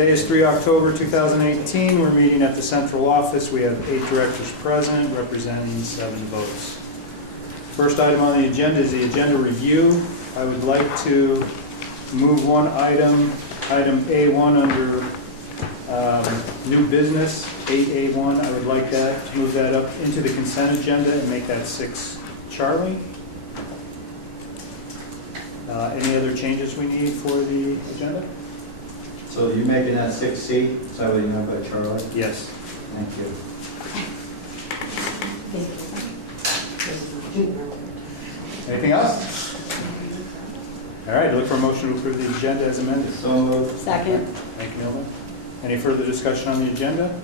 Today is 3 October 2018. We're meeting at the central office. We have 8 directors present, representing 7 votes. First item on the agenda is the agenda review. I would like to move one item, item A1 under new business, 8A1. I would like to move that up into the consent agenda and make that 6 Charlie. Any other changes we need for the agenda? So you're making that 6C, is that what you meant by Charlie? Yes. Thank you. Anything else? All right, look for a motion to approve the agenda as amended. So moved. Second. Thank you, Milton. Any further discussion on the agenda?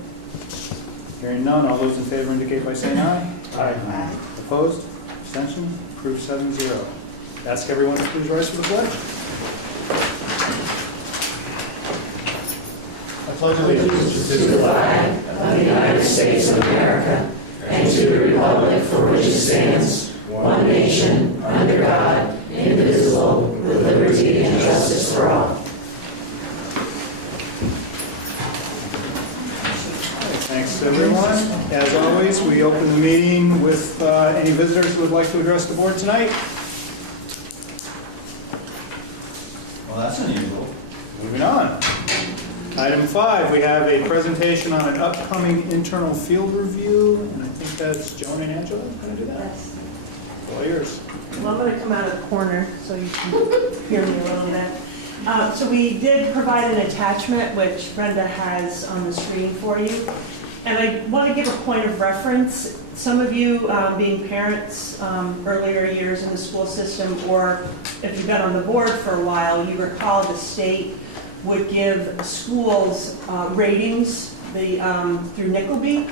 Hearing none, all those in favor indicate by saying aye. Aye. Opposed? Abstention? Approved 7-0. Ask everyone to please rise for the pledge. I pledge allegiance to the flag of the United States of America and to the republic for which it stands, one nation, under God, indivisible, with liberty and justice for all. Thanks, everyone. As always, we open the meeting with any visitors who would like to address the board tonight. Well, that's unusual. Moving on. Item 5, we have a presentation on an upcoming internal field review, and I think that's Joan and Angela going to do that. Yes. All yours. Well, I'm going to come out of the corner so you can hear me a little bit. So we did provide an attachment, which Brenda has on the screen for you. And I want to give a point of reference. Some of you, being parents earlier years in the school system, or if you've been on the board for a while, you recall the state would give schools ratings through Nickelby,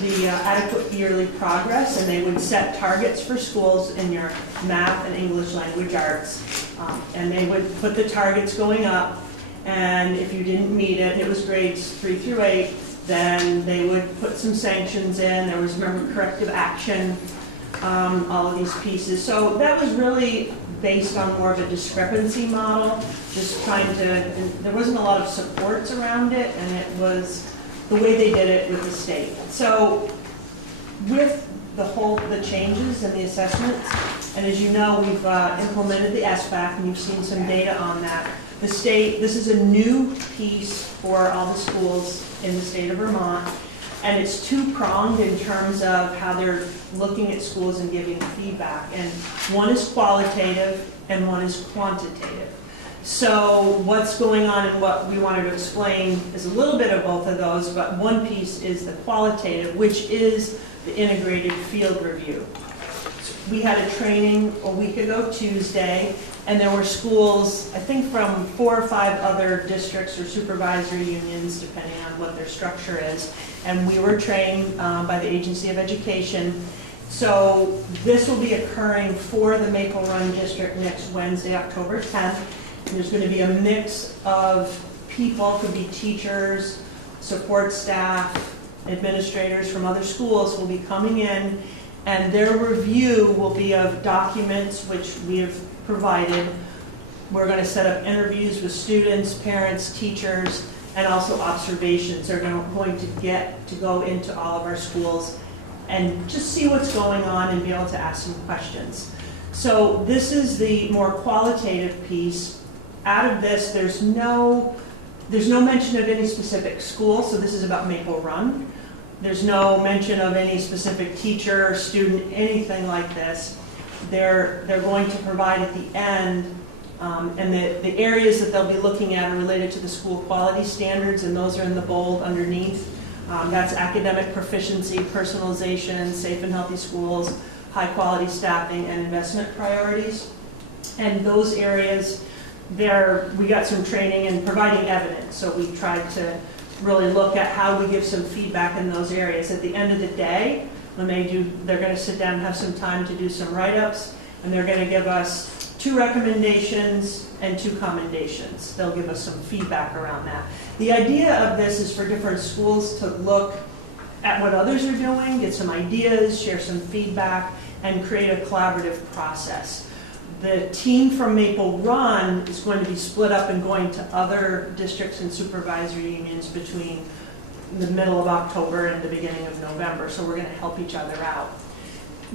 the adequate yearly progress, and they would set targets for schools in your math and English language arts. And they would put the targets going up, and if you didn't meet it, it was grades 3 through 8, then they would put some sanctions in. There was, remember, corrective action, all of these pieces. So that was really based on more of a discrepancy model, just trying to, and there wasn't a lot of supports around it, and it was the way they did it with the state. So with the changes and the assessments, and as you know, we've implemented the SBAC, and you've seen some data on that. The state, this is a new piece for all the schools in the state of Vermont, and it's two-pronged in terms of how they're looking at schools and giving feedback. And one is qualitative and one is quantitative. So what's going on and what we wanted to explain is a little bit of both of those, but one piece is the qualitative, which is the integrated field review. We had a training a week ago, Tuesday, and there were schools, I think from 4 or 5 other districts or supervisory unions, depending on what their structure is, and we were trained by the Agency of Education. So this will be occurring for the Maple Run District next Wednesday, October 10th. And there's going to be a mix of people, could be teachers, support staff, administrators from other schools will be coming in, and their review will be of documents which we have provided. We're going to set up interviews with students, parents, teachers, and also observations. They're going to get to go into all of our schools and just see what's going on and be able to ask some questions. So this is the more qualitative piece. Out of this, there's no mention of any specific school, so this is about Maple Run. There's no mention of any specific teacher, student, anything like this. They're going to provide at the end, and the areas that they'll be looking at are related to the school quality standards, and those are in the bold underneath. That's academic proficiency, personalization, safe and healthy schools, high quality staffing, and investment priorities. And those areas, we got some training in providing evidence, so we tried to really look at how we give some feedback in those areas. At the end of the day, when they're going to sit down and have some time to do some write-ups, and they're going to give us 2 recommendations and 2 commendations. They'll give us some feedback around that. The idea of this is for different schools to look at what others are doing, get some ideas, share some feedback, and create a collaborative process. The team from Maple Run is going to be split up and going to other districts and supervisory unions between the middle of October and the beginning of November, so we're going to help each other out.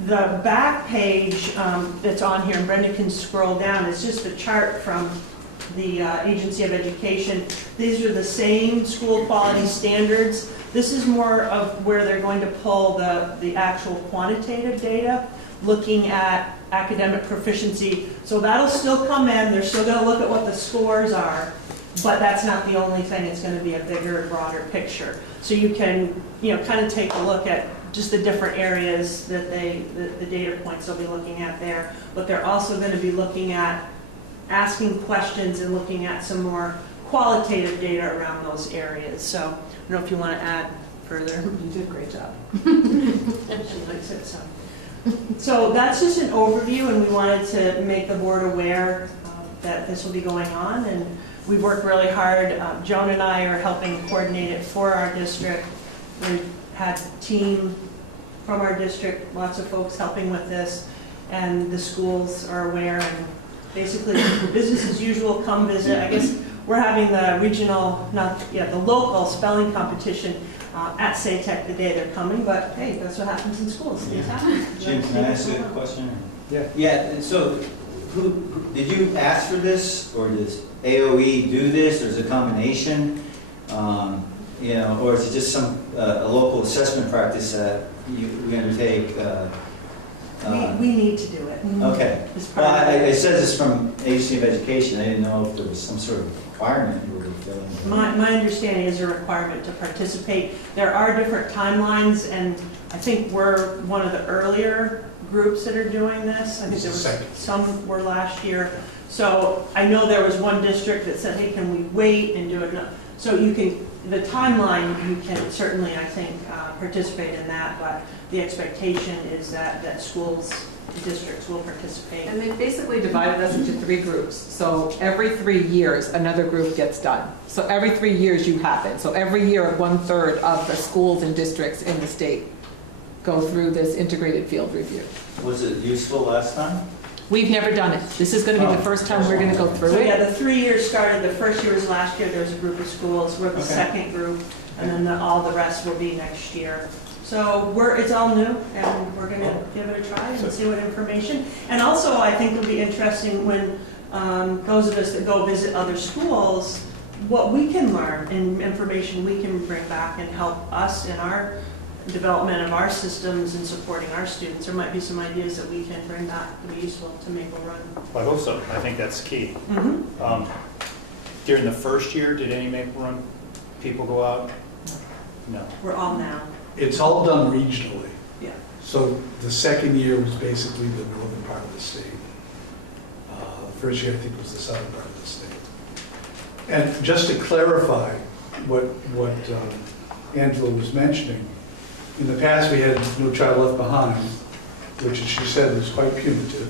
The back page that's on here, and Brenda can scroll down, is just a chart from the Agency of Education. These are the same school quality standards. This is more of where they're going to pull the actual quantitative data, looking at academic proficiency. So that'll still come in, they're still going to look at what the scores are, but that's not the only thing. It's going to be a bigger, broader picture. So you can, kind of take a look at just the different areas that the data points they'll be looking at there. But they're also going to be looking at asking questions and looking at some more qualitative data around those areas. So I don't know if you want to add further. You did a great job. She likes it, so. So that's just an overview, and we wanted to make the board aware that this will be going on, and we've worked really hard. Joan and I are helping coordinate it for our district. We've had a team from our district, lots of folks helping with this, and the schools are aware, and basically business as usual, come visit. I guess we're having the regional, the local spelling competition at SATEC the day they're coming, but hey, that's what happens in schools. Things happen. Jim, can I ask you a question? Yeah. Yeah, and so who did you ask for this, or does AOE do this, or is it a combination? Or is it just some a local assessment practice that we undertake? We need to do it. Okay. It's part Well, of it. it says it's from Agency of Education. I didn't know if there was some sort of requirement you were fulfilling. My understanding is a requirement to participate. There are different timelines, and I think we're one of the earlier groups that are doing this. I think there was some were last year. So I know there was one district that said, hey, can we wait and do it? So you can, the timeline, you can certainly, I think, participate in that, but the expectation is that schools, districts will participate. And they basically divided us into 3 groups. So every 3 years, another group gets done. So every 3 years you happen. So every year, 1/3 of the schools and districts in the state go through this integrated field review. Was it useful last time? We've never done it. This is going to be the first time we're going to go through So it. yeah, the 3 years started, the first year was last year, there was a group of schools, we're the Okay. second group, and then all the rest will be next year. So it's all new, and we're gonna give it a try and see what information. And also, I think it'll be interesting when those of us that go visit other schools, what we can learn and information we can bring back and help us in our development of our systems and supporting our students. There might be some ideas that we can bring back to be useful to Maple Run. I hope so. I think that's key. Mm-hmm. During the first year, did any Maple Run people go out? No. We're all now. It's all done regionally. Yeah. So the second year was basically the northern part of the state. The first year, I think, was the southern part of the state. And just to clarify what Angela was mentioning, in the past, we had No Child Left Behind, which, as she said, was quite punitive.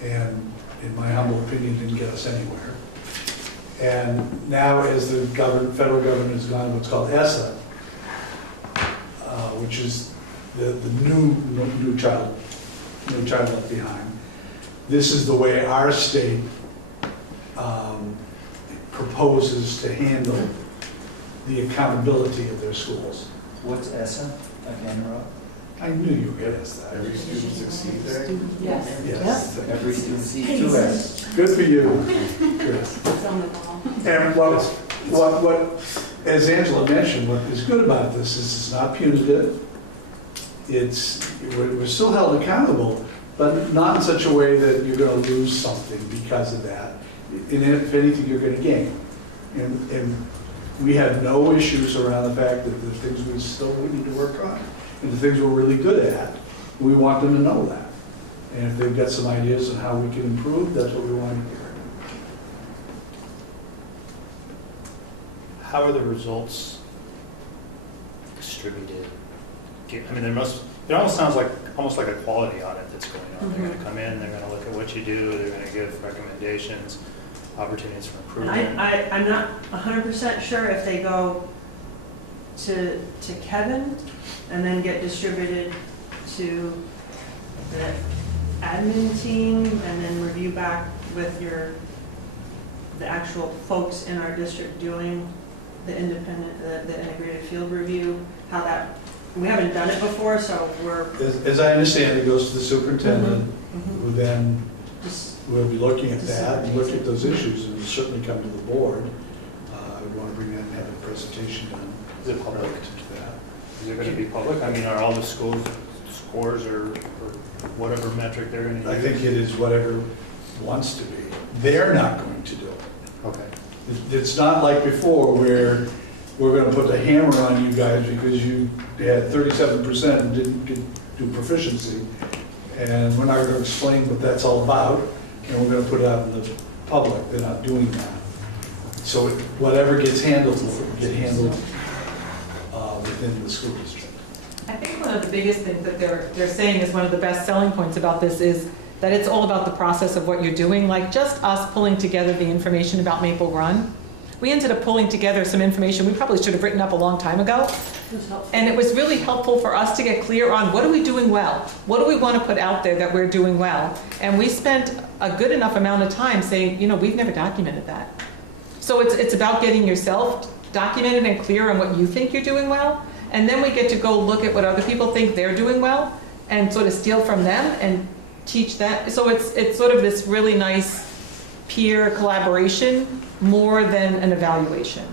And in my humble opinion, didn't get us anywhere. And now, as the federal government has gone to what's called ESSA, which is the new child, No Child Left Behind. This is the way our state proposes to handle the accountability of their schools. What's ESSA? I can't interrupt. I knew you were going to ask that. Every student succeeds there? Yes. Yes. Every student sees 2S. Good for you. Good. It's on the wall. And what, as Angela mentioned, what is good about this is it's not punitive. We're still held accountable, but not in such a way that you're going to lose something because of that. And if anything, you're going to gain. And we had no issues around the fact that the things we need to work on and the things we're really good at, we want them to know that. And if they've got some ideas on how we can improve, that's what we want to hear. How are the results distributed? I mean, it almost sounds like a quality audit that's going on. They're going to come in, they're going to look at what you do, they're going to give recommendations, opportunities for improvement. I'm not 100% sure if they go to Kevin and then get distributed to the admin team and then review back with the actual folks in our district doing the the integrated field review, how that, we haven't done it before, so we're As I understand, it goes to the superintendent, who then just, will be looking at that and look at those issues and certainly come to the board. I would want to bring that and have a presentation done. Is it public? relative to that. Is it going to be public? I mean, are all the schools scores or whatever metric they're going to use? I think it is whatever wants to be. They're not going to do it. Okay. It's not like before where we're going to put the hammer on you guys because you had 37% and didn't do proficiency. And we're not going to explain what that's all about, and we're going to put it out in the public. They're not doing that. So whatever gets handled will get handled within the school district. I think one of the biggest things that they're saying is one of the best selling points about this is that it's all about the process of what you're doing. Like just us pulling together the information about Maple Run, we ended up pulling together some information we probably should have written up a long time ago. And it was really helpful for us to get clear on what are we doing well? What do we want to put out there that we're doing well? And we spent a good enough amount of time saying, we've never documented that. So it's about getting yourself documented and clear on what you think you're doing well. And then we get to go look at what other people think they're doing well and sort of steal from them and teach that. So it's sort of this really nice peer collaboration more than an evaluation.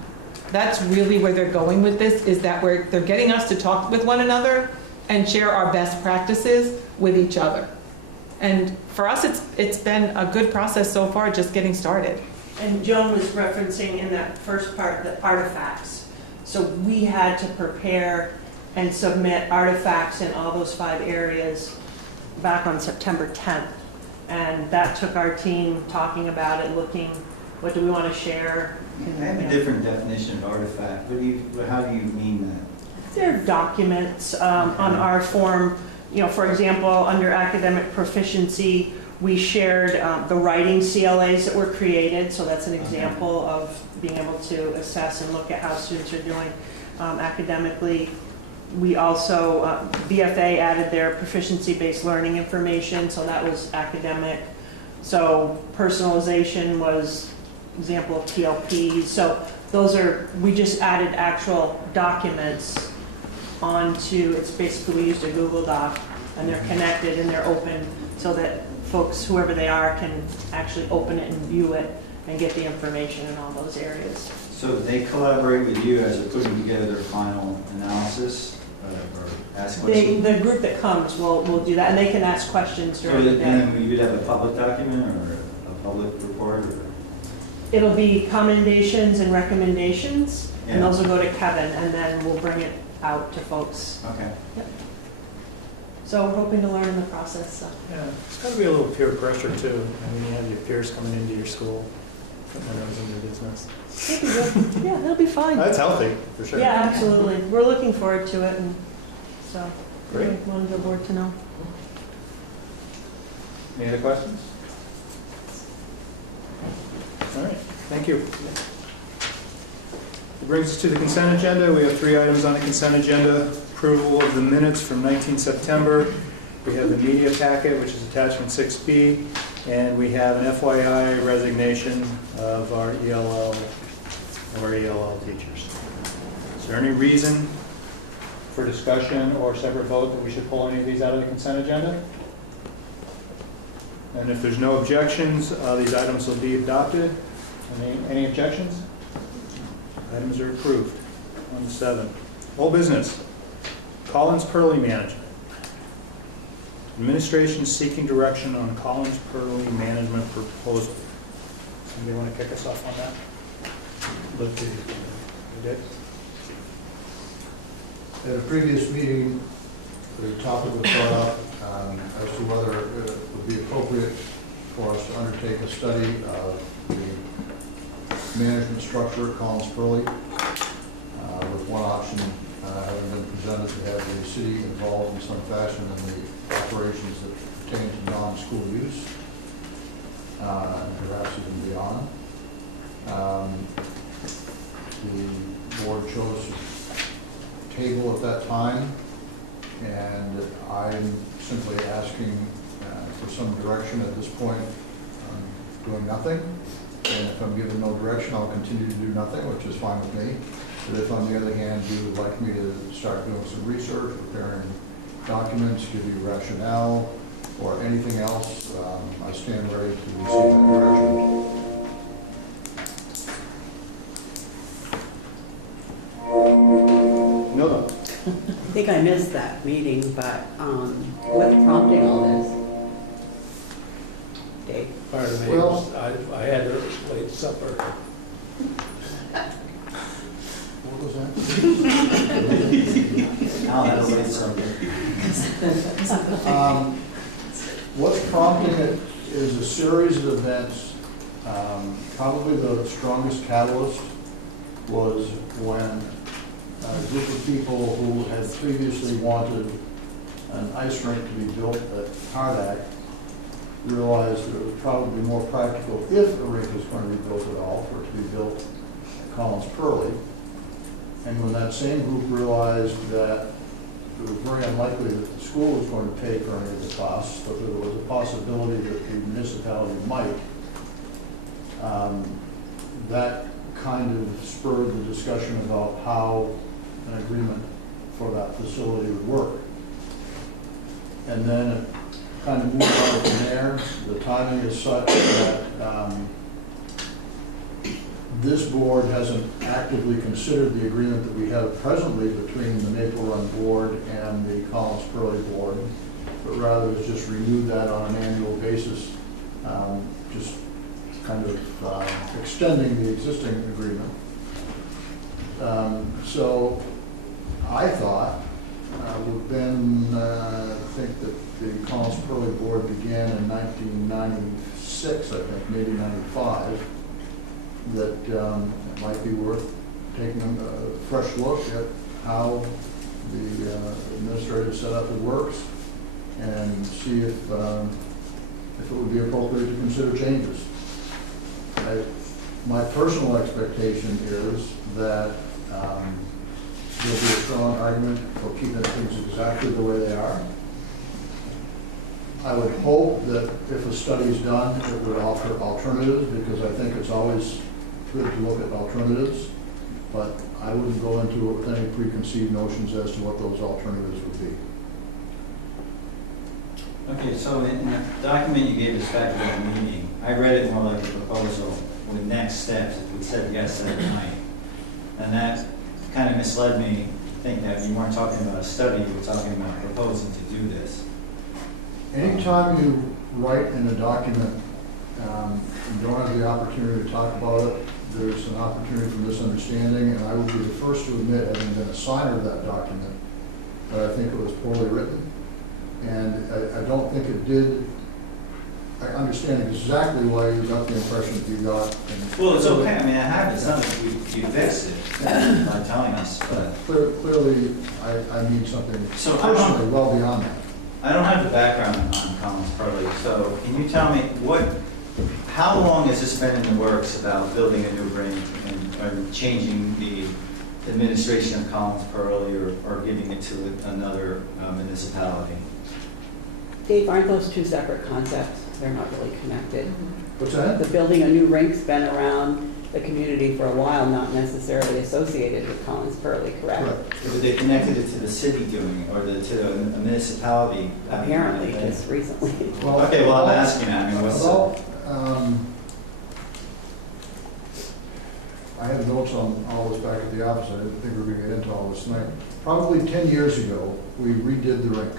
That's really where they're going with this, is that they're getting us to talk with one another and share our best practices with each other. And for us, it's been a good process so far, just getting started. and Joan was referencing in that first part the artifacts. So we had to prepare and submit artifacts in all those 5 areas back on September 10th. And that took our team talking about it, looking, what do we want to share? I have a different definition of artifact. How do you mean that? They're documents on our form. For example, under academic proficiency, we shared the writing CLAs that were created. So that's an example of being able to assess and look at how students are doing academically. We also, BFA added their proficiency-based learning information, so that was academic. So personalization was example of TLPs. So we just added actual documents onto, it's basically, we used a Google Doc, and they're connected and they're open so that folks, whoever they are, can actually open it and view it and get the information in all those areas. So they collaborate with you as they're putting together their final analysis or ask questions? The group that comes will do that, and they can ask questions So during the day. then you'd have a public document or a public report? Or? It'll be commendations and recommendations, and Yeah. those will go to Kevin, and then we'll bring it out to folks. Okay. So we're hoping to learn in the process. So. Yeah, it's got to be a little peer pressure too. I mean, you have your peers coming into your school, putting their nose in your business. It'll be good. Yeah, it'll be fine. That's healthy, for sure. Yeah, absolutely. We're looking forward to it, and so Great. we wanted the board to know. Any other questions? All right, thank you. It brings us to the consent agenda. We have 3 items on the consent agenda. Approval of the minutes from 19 September. We have the media packet, which is attachment 6B, and we have an FYI resignation of our ELL teachers. Is there any reason for discussion or separate vote that we should pull any of these out of the consent agenda? And if there's no objections, these items will be adopted. Any objections? Items are approved. On 7. Whole business. Collins Pearly Management. Administration seeking direction on Collins Pearly Management proposal. Somebody want to kick us off on that? Look, You did? At a previous meeting, the topic was brought up as to whether it would be appropriate for us to undertake a study of the management structure at Collins Pearly, with one option having been presented to have the city involved in some fashion in the operations that pertain to non-school use, and perhaps even beyond. The board chose table at that time, and I'm simply asking for some direction. At this point, I'm doing nothing. And if I'm given no direction, I'll continue to do nothing, which is fine with me. But if, on the other hand, you would like me to start doing some research, preparing documents, give you rationale, or anything else, I stand ready to receive that direction. No. I think I missed that meeting, but what's prompting all this? Dave? Pardon me, Well- I had a late supper. What was that? Al had a late something. What's prompting it is a series of events. Probably the strongest catalyst was when a group of people who had previously wanted an ice rink to be built at Hardak realized that it was probably more practical, if a rink was going to be built at all, for it to be built at Collins Purley. And when that same group realized that it was very unlikely that the school was going to pay for any of the costs, but that there was a possibility that the municipality might, that kind of spurred the discussion about how an agreement for that facility would work. And then it kind of moved on from there. The timing is such that this board hasn't actively considered the agreement that we have presently between the Maple Run Board and the Collins Purley Board, but rather has just renewed that on an annual basis, just kind of extending the existing agreement. So I thought, within, I think that the Collins Purley Board began in 1996, I think, maybe 95, that it might be worth taking a fresh look at how the administrative setup works and see if it would be appropriate to consider changes. My personal expectation is that there'll be a strong argument for keeping things exactly the way they are. I would hope that if a study is done, it would offer alternatives, because I think it's always good to look at alternatives, but I wouldn't go into it with any preconceived notions as to what those alternatives would be. Okay, so in the document you gave us back at that meeting, I read it more like a proposal with next steps, if we said yes that night. And that kind of misled me to think that you weren't talking about a study, you were talking about proposing to do this. Anytime you write in a document, you don't have the opportunity to talk about it, there's an opportunity for misunderstanding, and I would be the first to admit, having been a signer of that document, that I think it was poorly written. And I don't think it did. I understand exactly why you got the impression that you got. Well, it's okay, I mean, I have, it's not like you fixed it by telling us, but. Clearly, I need something So personally well beyond that. I don't have the background on Collins Purley, so can you tell me how long has this been in the works about building a new rink and changing the administration of Collins Purley or giving it to another municipality? Dave, aren't those two separate concepts? They're not really connected. What's that? The building a new rink's been around the community for a while, not necessarily associated with Collins Purley, correct? Correct. But they connected it to the city doing, or to a municipality. Apparently, just recently. Well, Okay, well, I'm asking, I mean, what's About, I have notes on all this back at the office. I didn't think we were going to get into all this tonight. Probably 10 years ago, we redid the rink.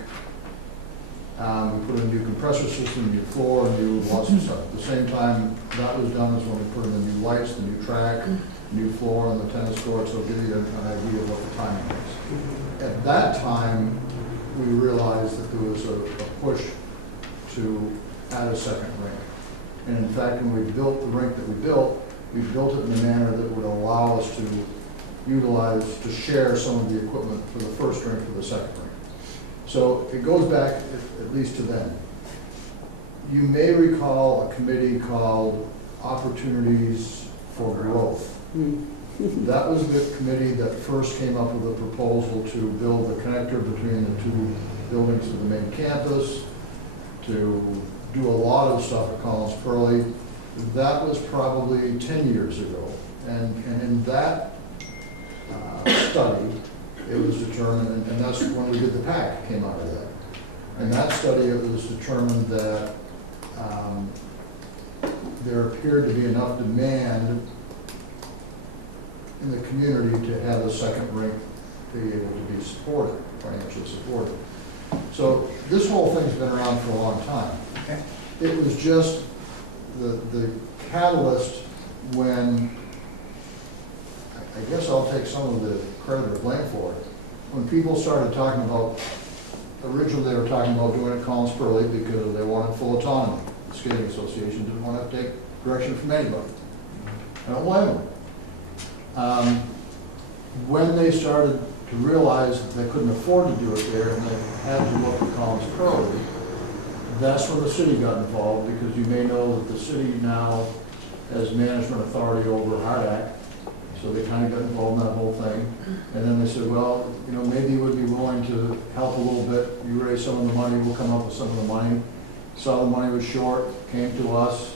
We put in a new compressor system, new floor, new lots of stuff. At the same time that was done is when we put in the new lights, the new track, new floor on the tennis court, so give you an idea of what the timing is. At that time, we realized that there was a push to add a second rink. And in fact, when we built the rink that we built it in a manner that would allow us to utilize, to share some of the equipment for the first rink for the second rink. So it goes back at least to then. You may recall a committee called Opportunities for Growth. That was the committee that first came up with a proposal to build the connector between the two buildings of the main campus, to do a lot of stuff at Collins Pearly. That was probably 10 years ago. And in that study, it was determined, and that's when we did the PAC, came out of that. In that study, it was determined that there appeared to be enough demand in the community to have a second rink be able to be supported, financially supported. So this whole thing's been around for a long time. Okay. It was just the catalyst when, I guess I'll take some of the credit or blame for it, when people started talking about, originally they were talking about doing it at Collins Pearly because they wanted full autonomy. The skating association didn't want to take direction from anybody. I don't blame them. When they started to realize that they couldn't afford to do it there and they had to look at Collins Pearly, that's when the city got involved, because you may know that the city now has management authority over Hardak, so they kind of got involved in that whole thing. And then they said, well, you know, maybe you would be willing to help a little bit. You raise some of the money, we'll come up with some of the money. Saw the money was short, came to us.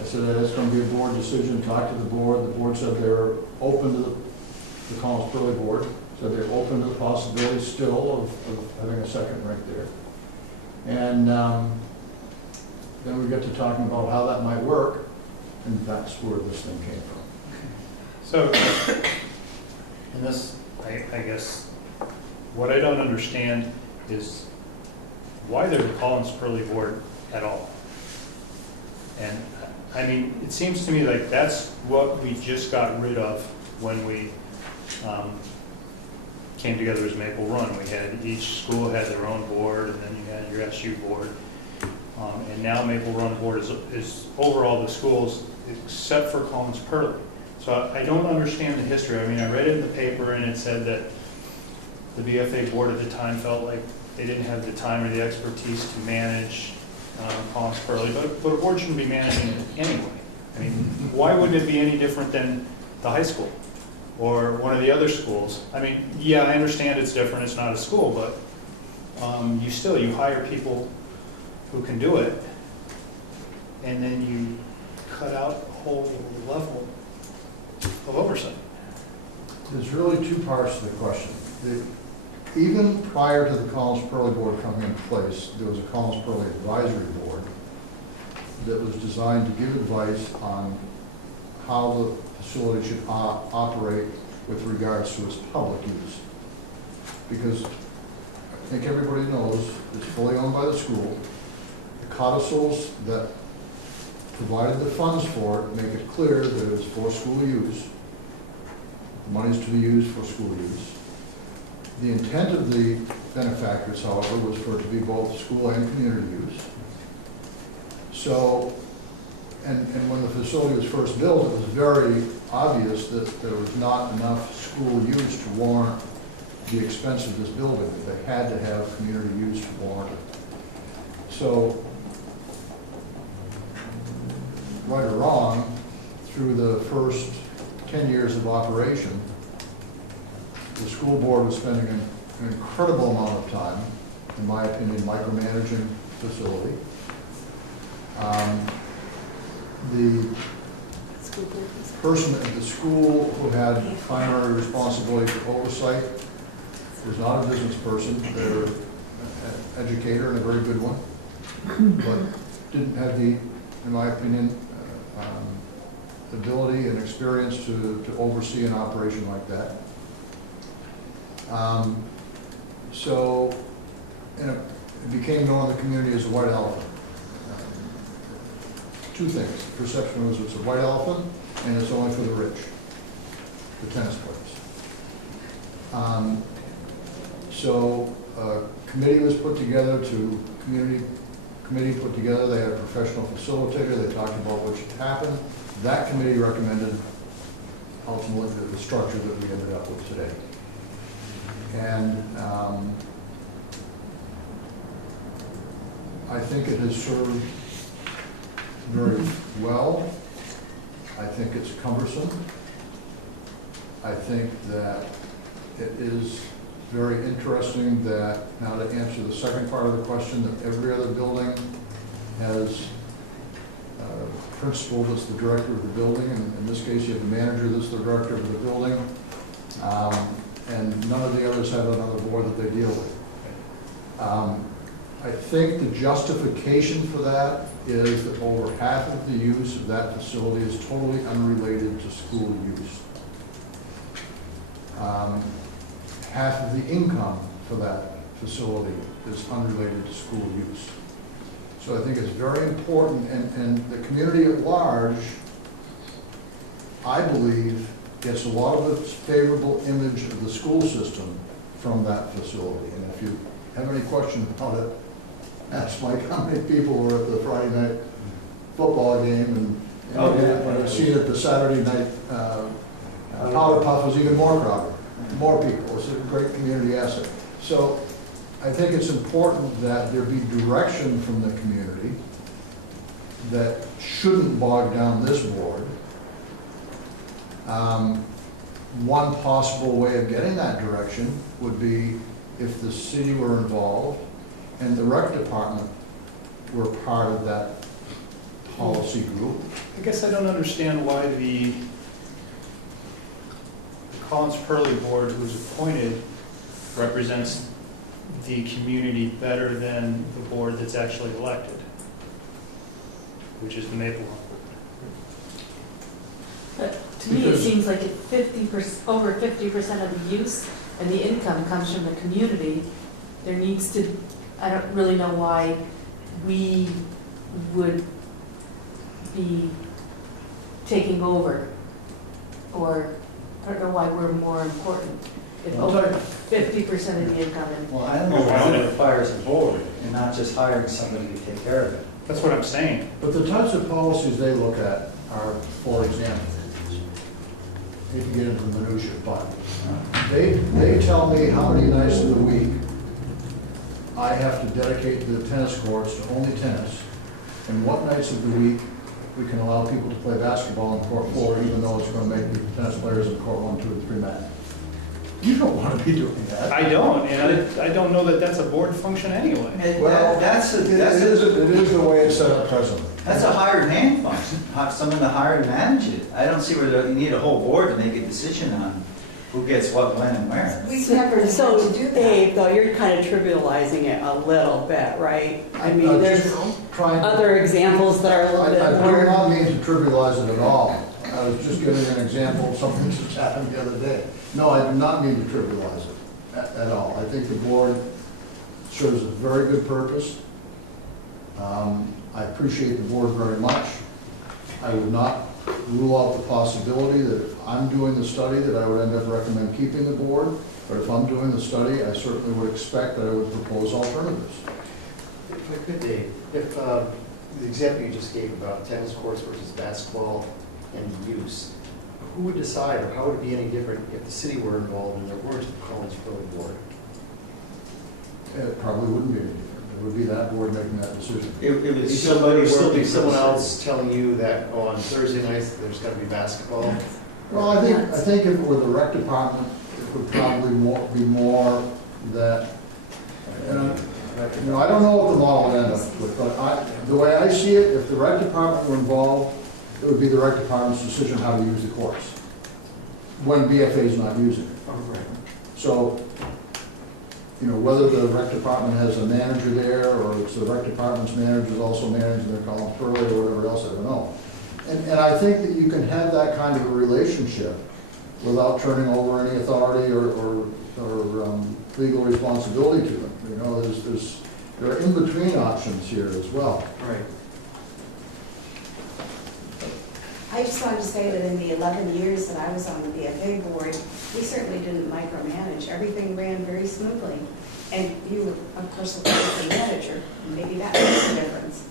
I said, it's going to be a board decision, talked to the board. The board said they were open to the Collins Pearly board, said they're open to the possibility still of having a second rink there. And then we get to talking about how that might work, and that's where this thing came from. So, and this, I guess, what I don't understand is why there's a Collins Pearly board at all. And, I mean, it seems to me like that's what we just got rid of when we came together as Maple Run. We had, each school had their own board, and then you had your SU board. And now Maple Run board is over all the schools except for Collins Pearly. So I don't understand the history. I mean, I read it in the paper and it said that the BFA board at the time felt like they didn't have the time or the expertise to manage Collins Pearly, but a board shouldn't be managing it anyway. I mean, why wouldn't it be any different than the high school or one of the other schools? I mean, yeah, I understand it's different, it's not a school, but you hire people who can do it, and then you cut out a whole level of oversight. There's really two parts to the question. Even prior to the Collins Pearly board coming into place, there was a Collins Pearly advisory board that was designed to give advice on how the facility should operate with regards to its public use. Because I think everybody knows it's fully owned by the school. The codicils that provided the funds for it make it clear that it was for school use. The money is to be used for school use. The intent of the benefactors, however, was for it to be both school and community use. So, and when the facility was first built, it was very obvious that there was not enough school use to warrant the expense of this building. They had to have community use to warrant it. So, right or wrong, through the first 10 years of operation, the school board was spending an incredible amount of time, in my opinion, micromanaging the facility. The person at the school who had primary responsibility for oversight was not a business person. They're an educator and a very good one, but didn't have the, in my opinion, ability and experience to oversee an operation like that. So, and it became known in the community as a white elephant. Two things. Perception was it's a white elephant and it's only for the rich, the tennis players. So a committee was put together committee put together. They had a professional facilitator. They talked about what should happen. That committee recommended ultimately the structure that we ended up with today. And I think it has served very well. I think it's cumbersome. I think that it is very interesting that, now to answer the second part of the question, that every other building has a principal that's the director of the building, and in this case, you have a manager that's the director of the building, and none of the others have another board that they deal with. I think the justification for that is that over half of the use of that facility is totally unrelated to school use. Half of the income for that facility is unrelated to school use. So I think it's very important, and the community at large, I believe, gets a lot of its favorable image of the school system from that facility. And if you have any question about it, ask Mike how many people were at the Friday night football game, and when I see that the Saturday night Powder Puff was even more crowded, more people. It's a great community asset. So I think it's important that there be direction from the community that shouldn't bog down this board. One possible way of getting that direction would be if the city were involved and the rec department were part of that policy group. I guess I don't understand why the Collins Purley board, who's appointed, represents the community better than the board that's actually elected, which is the Maple Lawn Board. But to me, it seems like 50%, over 50% of the use and the income comes from the community. There needs to, I don't really know why we would be taking over, or I don't know why we're more important. If over 50% of the income and Well, I don't know why it requires a board and not just hiring somebody to take care of it. That's what I'm saying. But the types of policies they look at are, for example, hate to get into the minutia, but they tell me how many nights of the week I have to dedicate the tennis courts to only tennis, and what nights of the week we can allow people to play basketball in court 4, even though it's going to make the tennis players in court 1, 2, and 3 mad. You don't want to be doing that. I don't, and I don't know that that's a board function anyway. And Well, that's It is the way it's set up presently. That's a hired hand function, have someone to hire and manage it. I don't see where you need a whole board to make a decision on who gets what, when, and where. We've never had So, to do that. Dave, though, you're kind of trivializing it a little bit, right? I mean, I'm there's just trying- other examples that are a little bit I do more. not mean to trivialize it at all. I was just giving an example of something that just happened the other day. No, I do not mean to trivialize it at all. I think the board serves a very good purpose. I appreciate the board very much. I would not rule out the possibility that if I'm doing the study, that I would end up recommend keeping the board. But if I'm doing the study, I certainly would expect that I would propose alternatives. If I could, Dave, if the example you just gave about tennis courts versus basketball and use, who would decide, or how would it be any different if the city were involved and there weren't a Collins Purley board? It probably wouldn't be any different. It would be that board making that decision. It would Would somebody still working be for someone the city. else telling you that, oh, on Thursday nights, there's gonna be basketball? Well, I think if it were the rec department, it would probably be more that, I don't know what the model would end up with, but the way I see it, if the rec department were involved, it would be the rec department's decision how to use the courts, when BFA is not using it. Oh, right. So, whether the rec department has a manager there, or it's the rec department's manager is also managing their Collins Purley or whatever else, I don't know. And I think that you can have that kind of a relationship without turning over any authority or legal responsibility to them. There are in-between options here as well. Right. I just wanted to say that in the 11 years that I was on the BFA board, we certainly didn't micromanage. Everything ran very smoothly. And you were, of course, the manager. Maybe that makes a difference.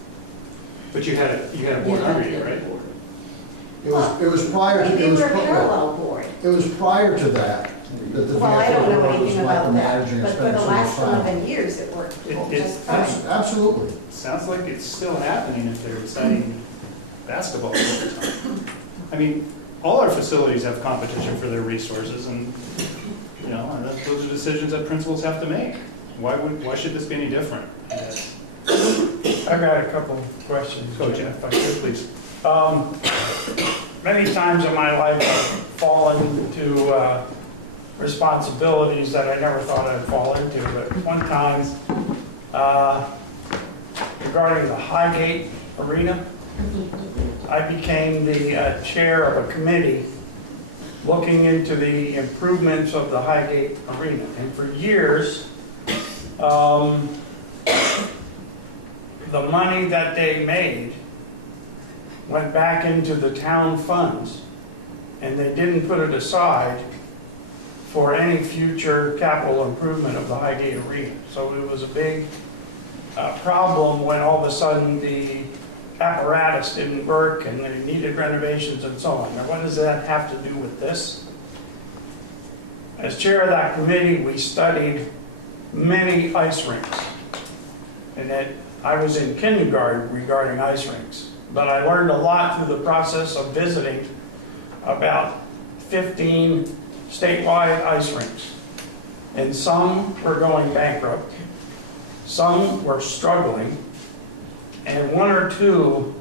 But you had a board under you, right? It was prior to. We were a parallel board. It was prior to that the Well, I don't know BFA was anything about that, micromanaging but for the expenses last of the town. 11 years, it worked It- just fine. Absolutely. Sounds like it's still happening if they're deciding basketball all the time. I mean, all our facilities have competition for their resources, and you know, and those are decisions that principals have to make. Why should this be any different? I've got a couple of questions, Go, Jim, Jeff. if I could, please. Many times in my life, I've fallen into responsibilities that I never thought I'd fall into. But one time, regarding the Highgate Arena, I became the chair of a committee looking into the improvements of the Highgate Arena. And for years, the money that they made went back into the town funds, and they didn't put it aside for any future capital improvement of the Highgate Arena. So it was a big problem when all of a sudden the apparatus didn't work and they needed renovations and so on. Now, what does that have to do with this? As chair of that committee, we studied many ice rinks. And I was in kindergarten regarding ice rinks, but I learned a lot through the process of visiting about 15 statewide ice rinks. And some were going bankrupt, some were struggling, and one or two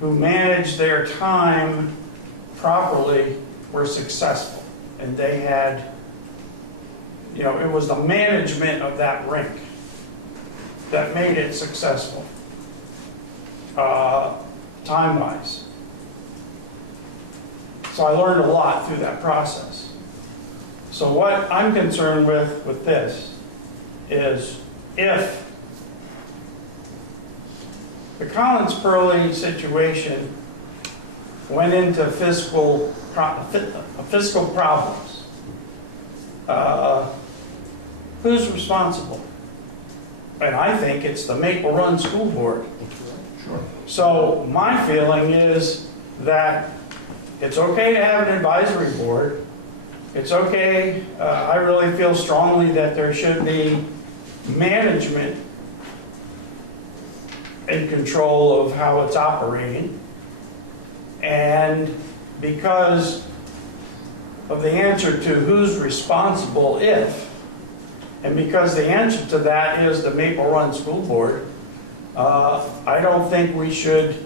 who managed their time properly were successful. And they had, you know, it was the management of that rink that made it successful, time-wise. So I learned a lot through that process. So what I'm concerned with this is if the Collins Pearly situation went into fiscal problems, who's responsible? And I think it's the Maple Run School Board. Sure. So my feeling is that it's okay to have an advisory board. It's okay, I really feel strongly that there should be management in control of how it's operating. And because of the answer to who's responsible if, and because the answer to that is the Maple Run School Board, I don't think we should,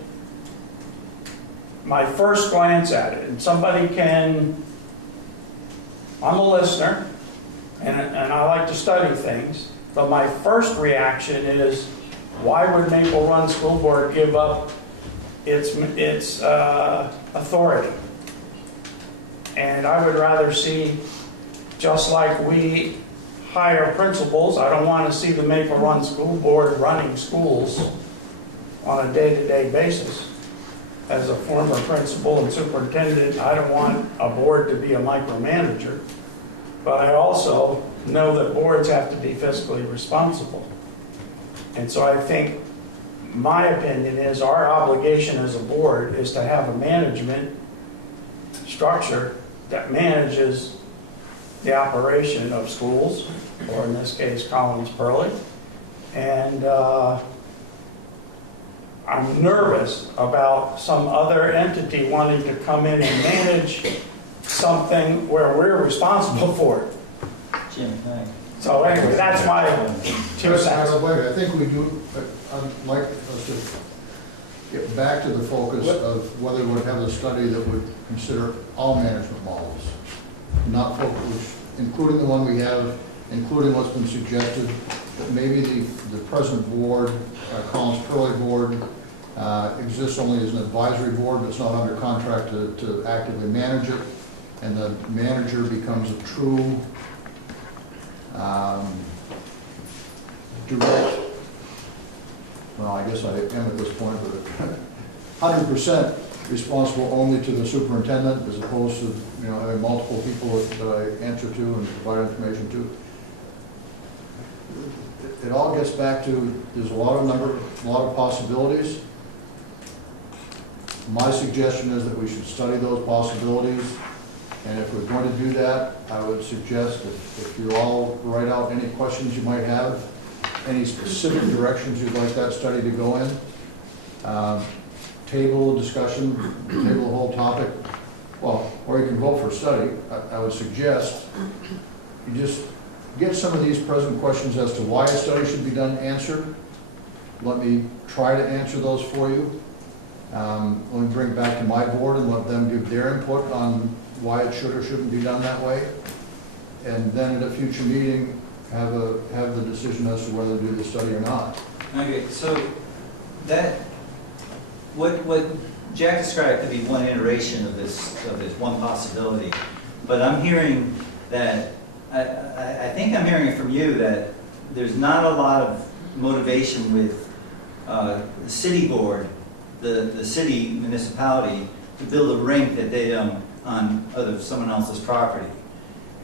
my first glance at it, and somebody can, I'm a listener, and I like to study things, but my first reaction is, why would Maple Run School Board give up its authority? And I would rather see, just like we hire principals, I don't want to see the Maple Run School Board running schools on a day-to-day basis. As a former principal and superintendent, I don't want a board to be a micromanager, but I also know that boards have to be fiscally responsible. And so I think, my opinion is, our obligation as a board is to have a management structure that manages the operation of schools, or in this case, Collins Pearly. And I'm nervous about some other entity wanting to come in and manage something where we're responsible for it. Jim, thanks. So anyway, that's my 2 cents. I think we do, I'd like us to get back to the focus of whether we would have a study that would consider all management models, not focus, including the one we have, including what's been suggested, that maybe the present board, Collins Pearly Board, exists only as an advisory board, but it's not under contract to actively manage it, and the manager becomes a true direct, well, I guess I am at this point, but 100% responsible only to the superintendent, as opposed to, you know, having multiple people that I answer to and provide information to. It all gets back to, there's a lot of possibilities. My suggestion is that we should study those possibilities, and if we're going to do that, I would suggest that if you all write out any questions you might have, any specific directions you'd like that study to go in, table discussion, table the whole topic, well, or you can vote for a study. I would suggest you just get some of these present questions as to why a study should be done answered. Let me try to answer those for you. Let me bring it back to my board and let them give their input on why it should or shouldn't be done that way. And then at a future meeting, have the decision as to whether to do the study or not. Okay, so that, what Jack described could be one iteration of this one possibility. But I'm hearing that, I think I'm hearing it from you that there's not a lot of motivation with the city board, the city municipality, to build a rink that they own on someone else's property.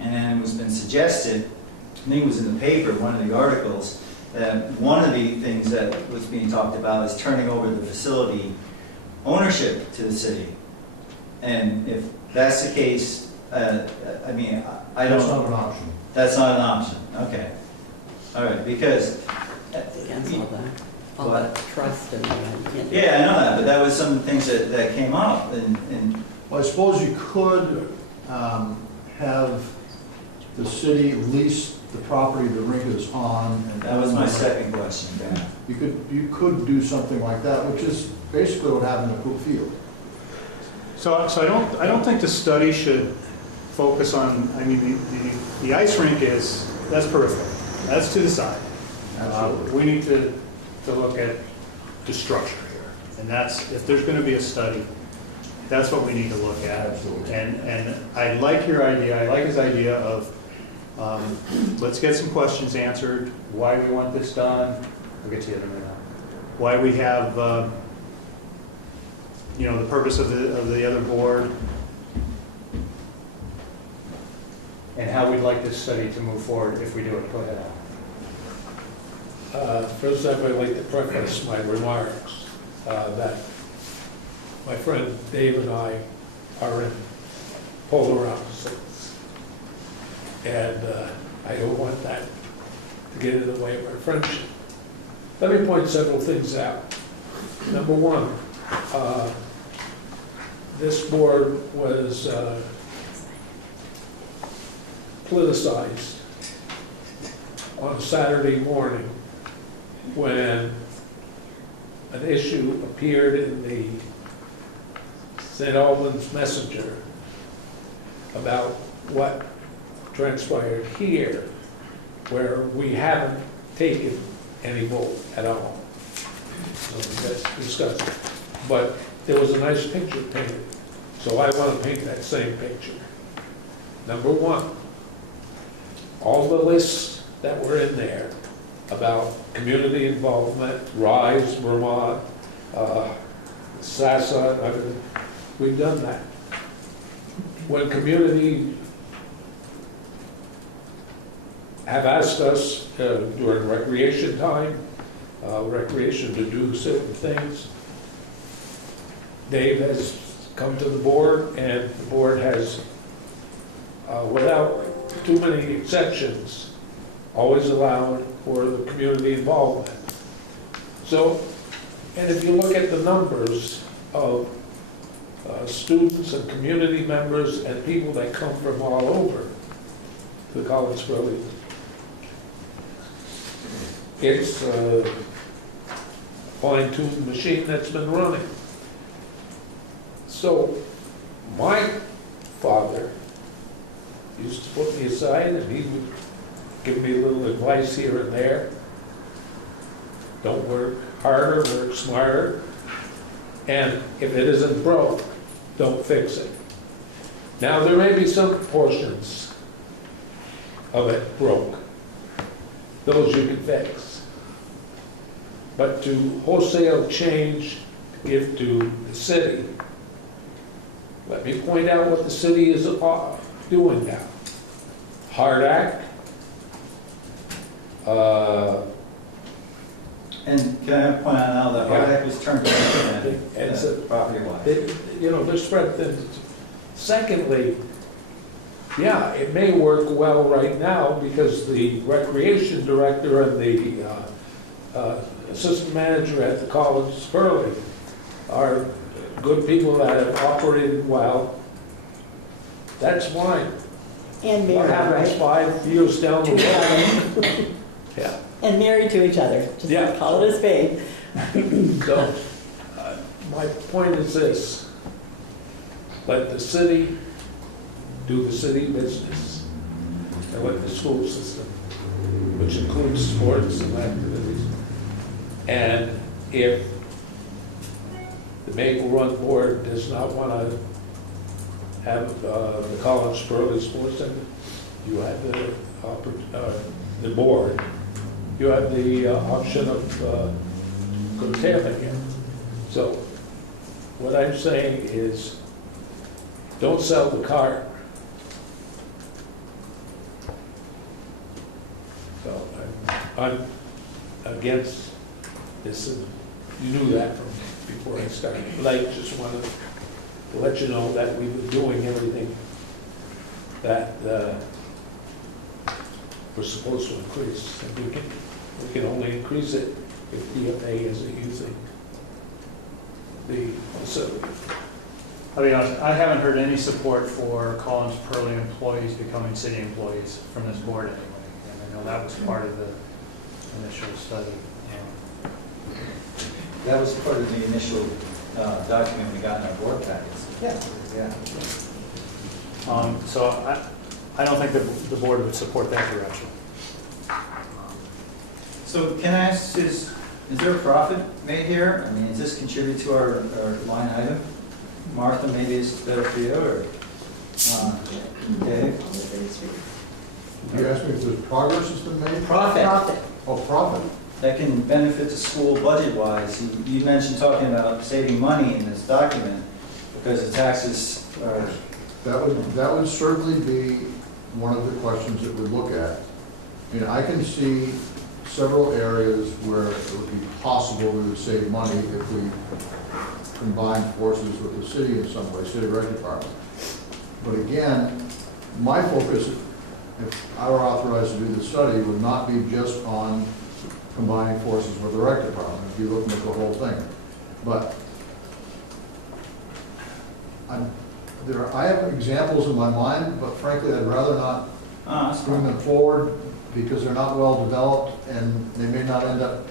And then it was been suggested, I think it was in the paper, one of the articles, that one of the things that was being talked about is turning over the facility ownership to the city. And if that's the case, I mean, I don't... That's not an option. That's not an option, okay. All right, because... It's against all that trust and, Yeah, I know that, but that was some of the things that came up, and Well, I suppose you could have the city lease the property the rink is on. And that was my second question, Dan. You could do something like that, which is basically what happened at Coop Field. So I don't think the study should focus on, I mean, the ice rink that's perfect. That's to the side. Absolutely. We need to look at the structure here. And that's, if there's going to be a study, that's what we need to look at. Absolutely. And I like your idea, I like his idea of, let's get some questions answered, why we want this done. I'll get to you in a minute. Why we have, the purpose of the other board, and how we'd like this study to move forward if we do it. Go ahead, Al. First, I would like to preface my remarks that my friend Dave and I are in polar opposites. And I don't want that to get in the way of our friendship. Let me point several things out. Number one, this board was politicized on a Saturday morning when an issue appeared in the St. Albans Messenger about what transpired here, where we haven't taken any vote at all. So that's discussed. But there was a nice picture painted, so I want to paint that same picture. Number one, all the lists that were in there about community involvement, RISE, Vermont, SASA, and everything, we've done that. When community have asked us during recreation time, recreation to do certain things, Dave has come to the board, and the board has, without too many exceptions, always allowed for the community involvement. So, and if you look at the numbers of students and community members and people that come from all over the College Village, it's a fine-tuned machine that's been running. So, my father used to put me aside and he would give me a little advice here and there. Don't work harder, work smarter. And if it isn't broke, don't fix it. Now, there may be some portions of it broke. Those you can fix. But to wholesale change, to give to the city, let me point out what the city is doing now. Hard Act. And can I point out now that Yeah. Hard Act was turned to property-wise? They're spread thin. Secondly, yeah, it may work well right now because the recreation director and the assistant manager at the college Spurley are good people that have operated well. That's fine. And What married, happens right? 5 years down the To each road? other. Yeah. And married to each other, just Yeah. call it a spade. So, my point is this: let the city do the city business, and let the school system, which includes sports and activities. And if the Maple Run Board does not want to have the Collins Burley Sports Center, you have the board, you have the option of curtailing it. So what I'm saying is, don't sell the cart. So I'm against this, and you knew that from before I started. But I just wanted to let you know that we were doing everything that we're supposed to increase. And we can only increase it if DFA isn't using the facility. I'll be honest, I haven't heard any support for Collins Pearlie employees becoming city employees from this board anyway. And I know that was part of the initial study. That was part of the initial document we got in our board packets. Yeah. Yeah. So I don't think the board would support that direction. So can I ask, is there a profit made here? I mean, does this contribute to our line item? Martha, maybe it's better for you, or Dave? You asked me if there's progress has been made? Profit. Oh, profit. That can benefit the school budget-wise. You mentioned talking about saving money in this document because the taxes are... That would certainly be one of the questions that we'd look at. I mean, I can see several areas where it would be possible we would save money if we combine forces with the city in some way, city rec department. But again, my focus, if I were authorized to do the study, would not be just on combining forces with the rec department. If you're looking at the whole thing. But I have examples in my mind, but frankly, I'd rather not bring them forward because they're not well developed and they may not end up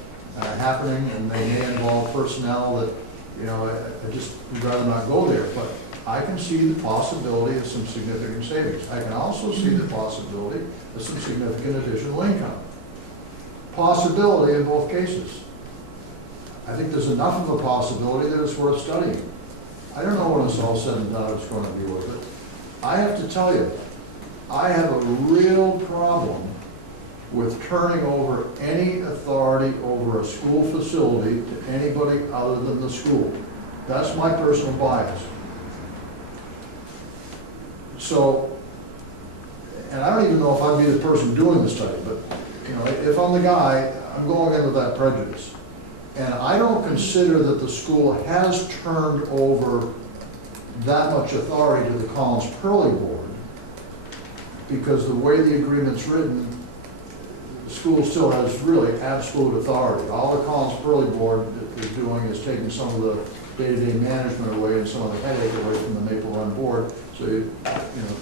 happening, and they may involve personnel that, you know, I just would rather not go there. But I can see the possibility of some significant savings. I can also see the possibility of some significant additional income. Possibility in both cases. I think there's enough of a possibility that it's worth studying. I don't know when it's all said and done, it's going to be worth it. I have to tell you, I have a real problem with turning over any authority over a school facility to anybody other than the school. That's my personal bias. So, and I don't even know if I'd be the person doing the study, but you know, if I'm the guy, I'm going in with that prejudice. And I don't consider that the school has turned over that much authority to the Collins Pearlie Board, because the way the agreement's written, the school still has really absolute authority. All the Collins Pearlie Board is doing is taking some of the day-to-day management away and some of the headache away from the Maple Run Board. So, you know.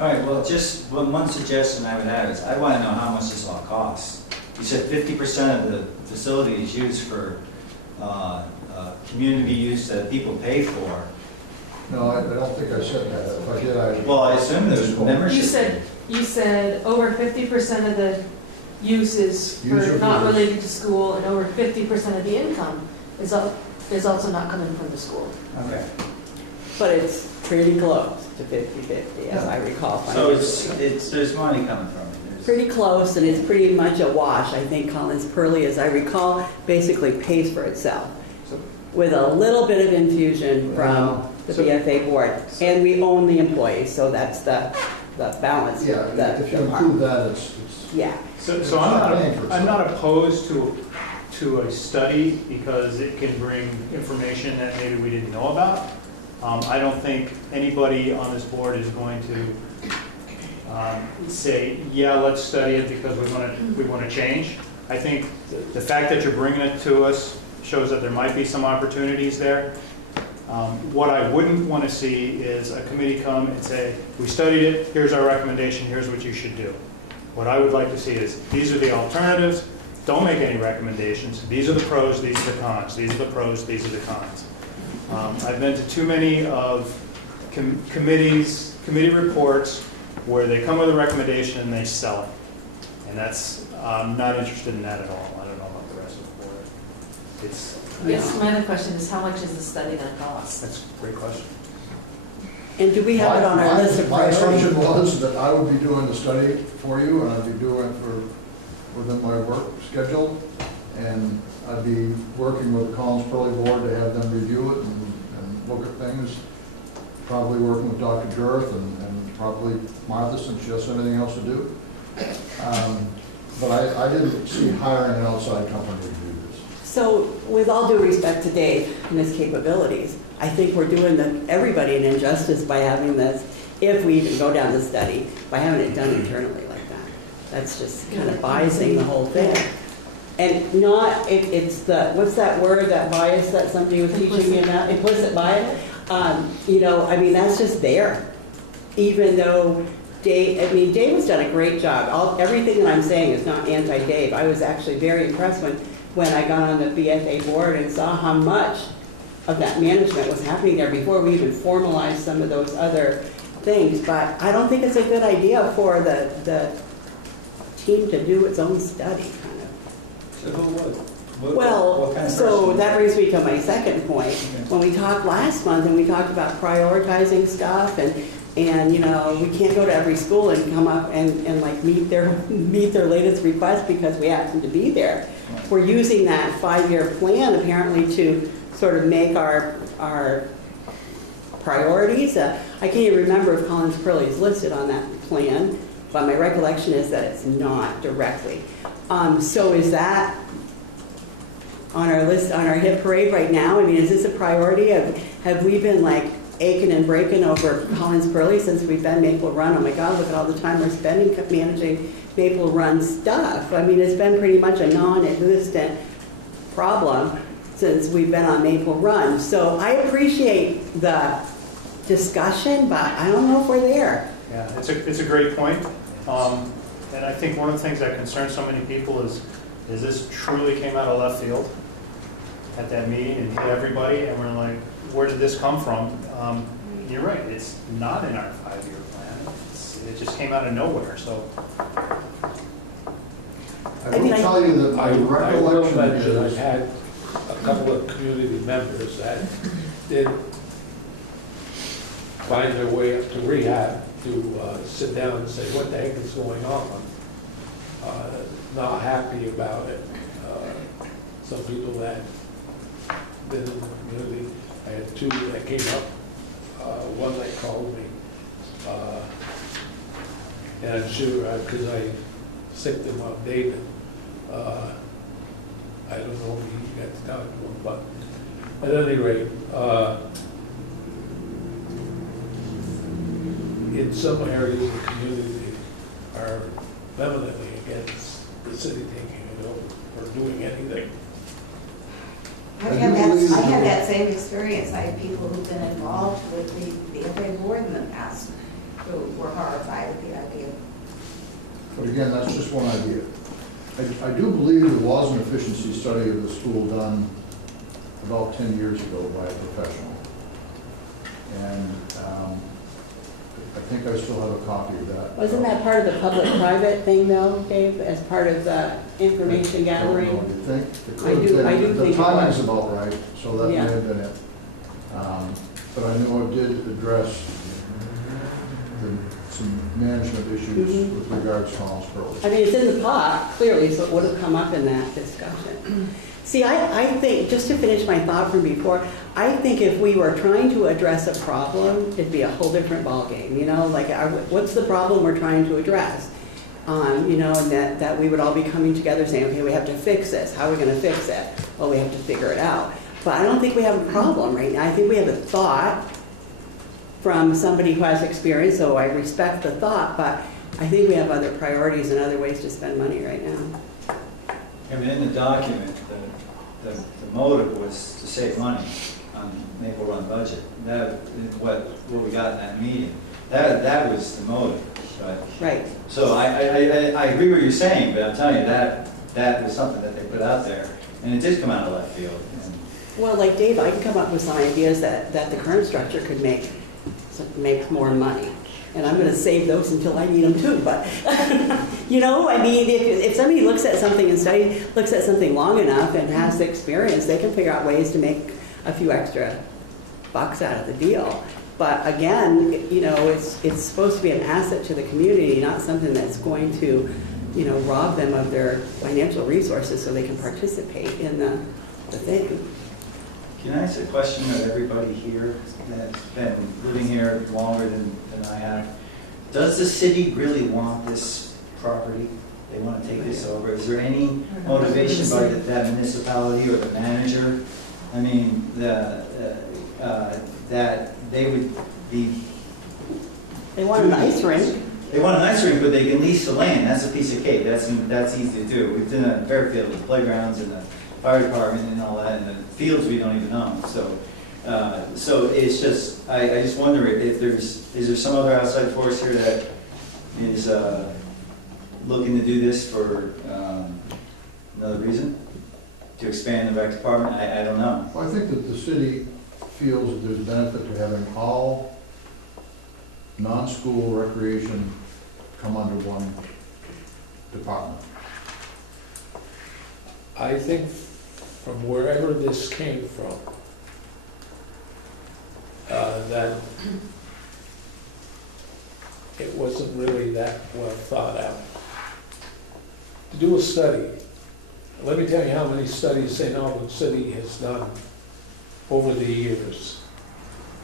All right, well, just one suggestion I would have is I want to know how much this all costs. You said 50% of the facility is used for community use that people pay for. No, I don't think I said that. If I did, I... Well, I assume there's membership. You said over 50% of the uses for not related to school, and over 50% of the income is also not coming from the school. Okay. But it's pretty close to 50-50, as I recall. So there's money coming from it. Pretty close, and it's pretty much a wash. I think Collins Pearlie, as I recall, basically pays for itself with a little bit of infusion from the BFA board. And we own the employees, so that's the balance. Yeah, if you include that, it's yeah. So I'm not opposed to a study because it can bring information that maybe we didn't know about. I don't think anybody on this board is going to say, yeah, let's study it because we want to change. I think the fact that you're bringing it to us shows that there might be some opportunities there. What I wouldn't want to see is a committee come and say, we studied it, here's our recommendation, here's what you should do. What I would like to see is, these are the alternatives, don't make any recommendations, these are the pros, these are the cons, these are the pros, these are the cons. I've been to too many of committee reports where they come with a recommendation and they sell it. And that's, I'm not interested in that at all. I don't know about the rest of the board. Yes, my other question is, how much is the study going to cost? That's a great question. And do we have it on our list of My assumption priorities? was that I would be doing the study for you, and I'd be doing it within my work schedule, and I'd be working with the Collins Pearly Board to have them review it and look at things, probably working with Dr. Jurth and probably Martha, since she has anything else to do. But I didn't see hiring an outside company to do this. So with all due respect to Dave and his capabilities, I think we're doing everybody an injustice by having this, if we even go down the study, by having it done internally like that. That's just kind of biasing the whole thing. And not, it's the, what's that word, that bias that somebody was teaching me about? Implicit bias. You know, I mean, that's just there. Even though Dave has done a great job. Everything that I'm saying is not anti-Dave. I was actually very impressed when I got on the BFA board and saw how much of that management was happening there before we even formalized some of those other things. But I don't think it's a good idea for the team to do its own study, kind of. So who would? What Well, kind of so person? that brings me to my second point. When we talked last month and we talked about prioritizing stuff and you know, we can't go to every school and come up and like meet their latest request because we happen to be there. We're using that 5-year plan apparently to sort of make our priorities. I can't even remember if Collins Pearly is listed on that plan, but my recollection is that it's not directly. So is that on our list, on our hit parade right now? I mean, is this a priority? Have we been like aching and breaking over Collins Pearly since we've been Maple Run? Oh my God, look at all the time we're spending managing Maple Run stuff. I mean, it's been pretty much a non-existent problem since we've been on Maple Run. So I appreciate the discussion, but I don't know if we're there. Yeah, it's a great point. And I think one of the things that concerns so many people is this truly came out of left field at that meeting and hit everybody, and we're like, where did this come from? You're right, it's not in our 5-year plan. It just came out of nowhere, so. I will tell you that my I will recollection mention, I've is, had a couple of community members that did find their way up to rehab to sit down and say, what the heck is going on? Not happy about it. Some people that been in the community, I had 2 that came up. One that called me. And I'm sure, because I sicked him on David, I don't know if he got to talk to him, but at any rate, in some areas of the community are vehemently against the city taking it over or doing anything. I had that same experience. I had people who've been involved with the FA board in the past who were horrified at the idea. but again, that's just one idea. I do believe there was an efficiency study of the school done about 10 years ago by a professional. And I think I still have a copy of that. Wasn't that part of the public-private thing though, Dave, as part of the information gathering? I don't know, you think? It I could do have been. think it The timing's was. about right, so that may Yeah. have been it. But I know it did address some management issues Mhm. with regards to Collins Pearly. I mean, it's in the pot, clearly, so it would have come up in that discussion. See, I think, just to finish my thought from before, I think if we were trying to address a problem, it'd be a whole different ballgame, you know? Like, what's the problem we're trying to address? You know, and that we would all be coming together saying, okay, we have to fix this. How are we going to fix it? Well, we have to figure it out. But I don't think we have a problem right now. I think we have a thought from somebody who has experience, so I respect the thought, but I think we have other priorities and other ways to spend money right now. I mean, in the document, the motive was to save money. on Maple Run budget. That, what we got in that meeting. That was the motive, but. Right. So I agree what you're saying, but I'm telling you, that was something that they put out there, and it did come out of left field. Well, like Dave, I can come up with some ideas that the current structure could make more money. And I'm gonna save those until I need them too, but, you know, I mean, if somebody looks at something and looks at something long enough and has the experience, they can figure out ways to make a few extra bucks out of the deal. But again, you know, it's supposed to be an asset to the community, not something that's going to, you know, rob them of their financial resources so they can participate in the thing. Can I ask a question of everybody here that's been living here longer than I have? Does the city really want this property? They want to take this over? Is there any motivation by that municipality or the manager? I mean, that they would be... They want an ice rink. They want an ice rink, but they can lease the land. That's a piece of cake. That's easy to do. We've done it in Fairfield with playgrounds and the fire department and all that, and the fields we don't even own. So it's just, I just wonder if is there some other outside force here that is looking to do this for another reason? To expand the rec department? I don't know. Well, I think that the city feels that there's benefit to having all non-school recreation come under one department. I think from wherever this came from, that it wasn't really that well thought out. To do a study, let me tell you how many studies St. Albans City has done over the years.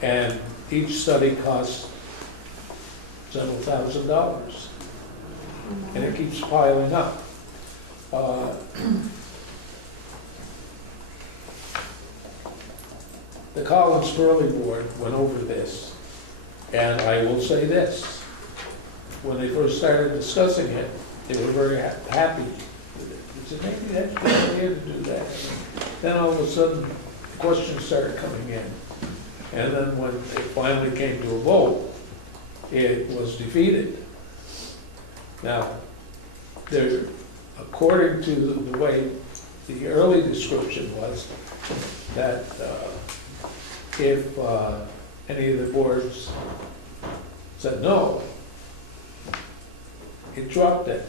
And each study costs several $1,000s. And it keeps piling up. The Collins Burley Board went over this, and I will say this. When they first started discussing it, they were very happy with it. They said, maybe that's a good idea to do that. Then all of a sudden, questions started coming in. And then when it finally came to a vote, it was defeated. Now, according to the way the early description was, that if any of the boards said no, it dropped it.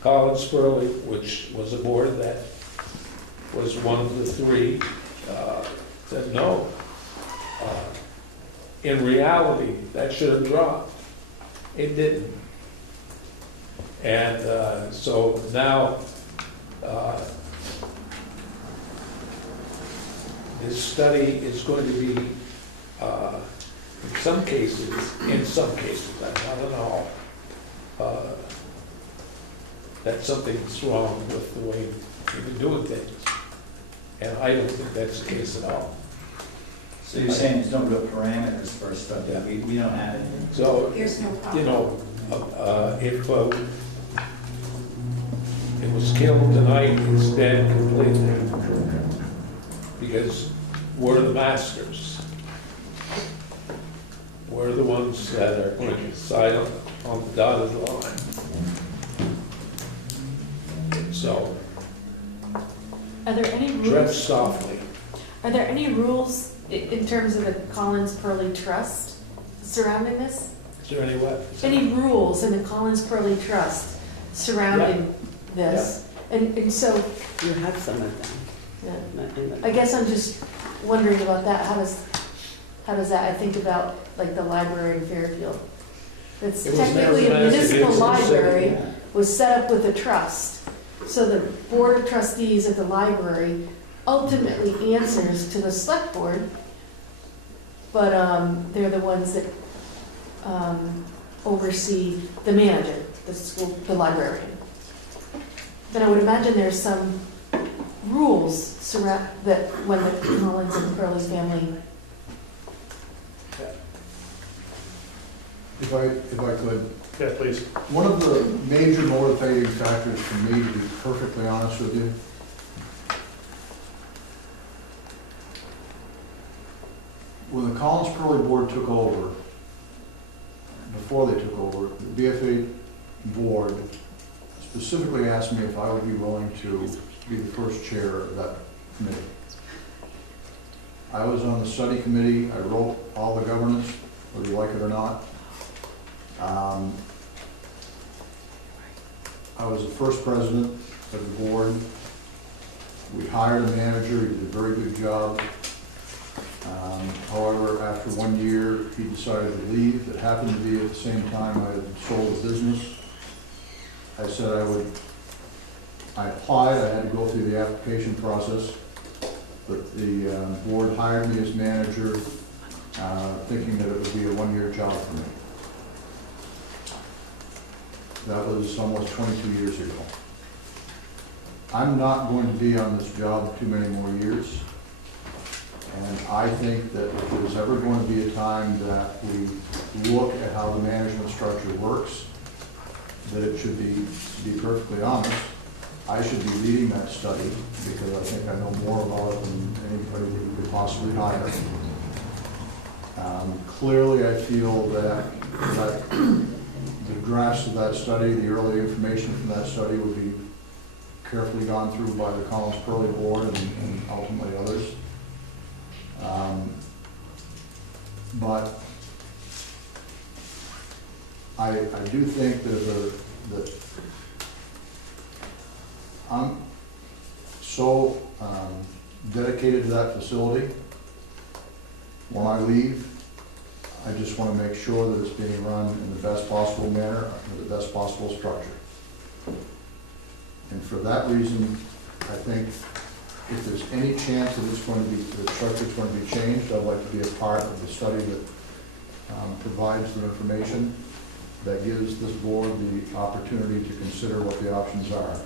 Collins Burley, which was a board that was one of the three, said no. In reality, that should have dropped. It didn't. And so now, this study is going to be, in some cases, I don't know, that something's wrong with the way we've been doing things. And I don't think that's the case at all. So you're saying there's no real parameters for stuff that we don't have any? So, Here's no problem. you know, if it was killed tonight, it's dead completely. Because we're the masters. We're the ones that are going to decide on the dotted line. So, Are there any tread rules? softly. Are there any rules in terms of the Collins Purley Trust surrounding this? Is there any what? Any rules in the Collins Purley Trust surrounding this? And so, You have some of them. yeah, Not in the- I guess I'm just wondering about that. How does that, I think about like the library in Fairfield. It's It was technically a never meant to be municipal considered. library, was set up with a trust. So the board of trustees at the library ultimately answers to the select board, but they're the ones that oversee the manager, the librarian. Then I would imagine there's some rules surround that when the Collins and Curley's family. If I could, Yeah, please. one of the major motivating factors for me, to be perfectly honest with you, Collins Pearly Board took over, before they took over, the BFA board specifically asked me if I would be willing to be the first chair of that committee. I was on the study committee, I wrote all the governance, whether you like it or not. I was the first president of the board. We hired a manager, he did a very good job. However, after 1 year, he decided to leave. It happened to be at the same time I had sold the business. I said I applied, I had to go through the application process, but the board hired me as manager, thinking that it would be a 1-year job for me. That was almost 22 years ago. I'm not going to be on this job too many more years. And I think that if there's ever going to be a time that we look at how the management structure works, that it should be, to be perfectly honest, I should be leading that study because I think I know more about it than anybody that you could possibly hire. Clearly, I feel that the drafts of that study, the early information from that study would be carefully gone through by the Collins Pearly Board and ultimately others. But I do think that I'm so dedicated to that facility. When I leave, I just want to make sure that it's being run in the best possible manner, with the best possible structure. And for that reason, I think if there's any chance that it's going to be, the structure is going to be changed, I'd like to be a part of the study that provides the information that gives this board the opportunity to consider what the options are.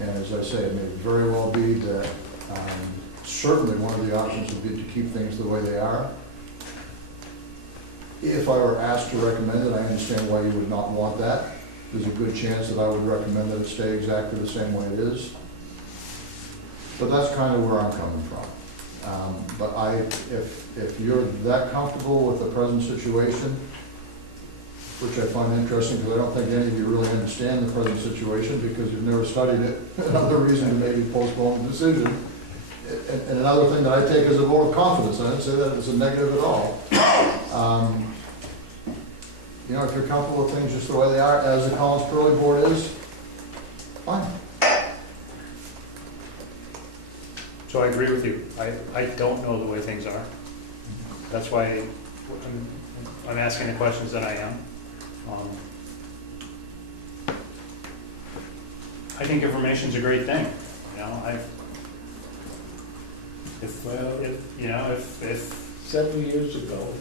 And as I say, it may very well be that certainly one of the options would be to keep things the way they are. If I were asked to recommend it, I understand why you would not want that. There's a good chance that I would recommend that it stay exactly the same way it is. But that's kind of where I'm coming from. But if you're that comfortable with the present situation, which I find interesting because I don't think any of you really understand the present situation because you've never studied it, another reason to maybe postpone the decision. And another thing that I take as a vote of confidence, I didn't say that as a negative at all. You know, if you're comfortable with things just the way they are, as the Collins Pearly Board is, fine. So I agree with you. I don't know the way things are. That's why I'm asking the questions that I am. I think information's a great thing, you know, if 7 years ago,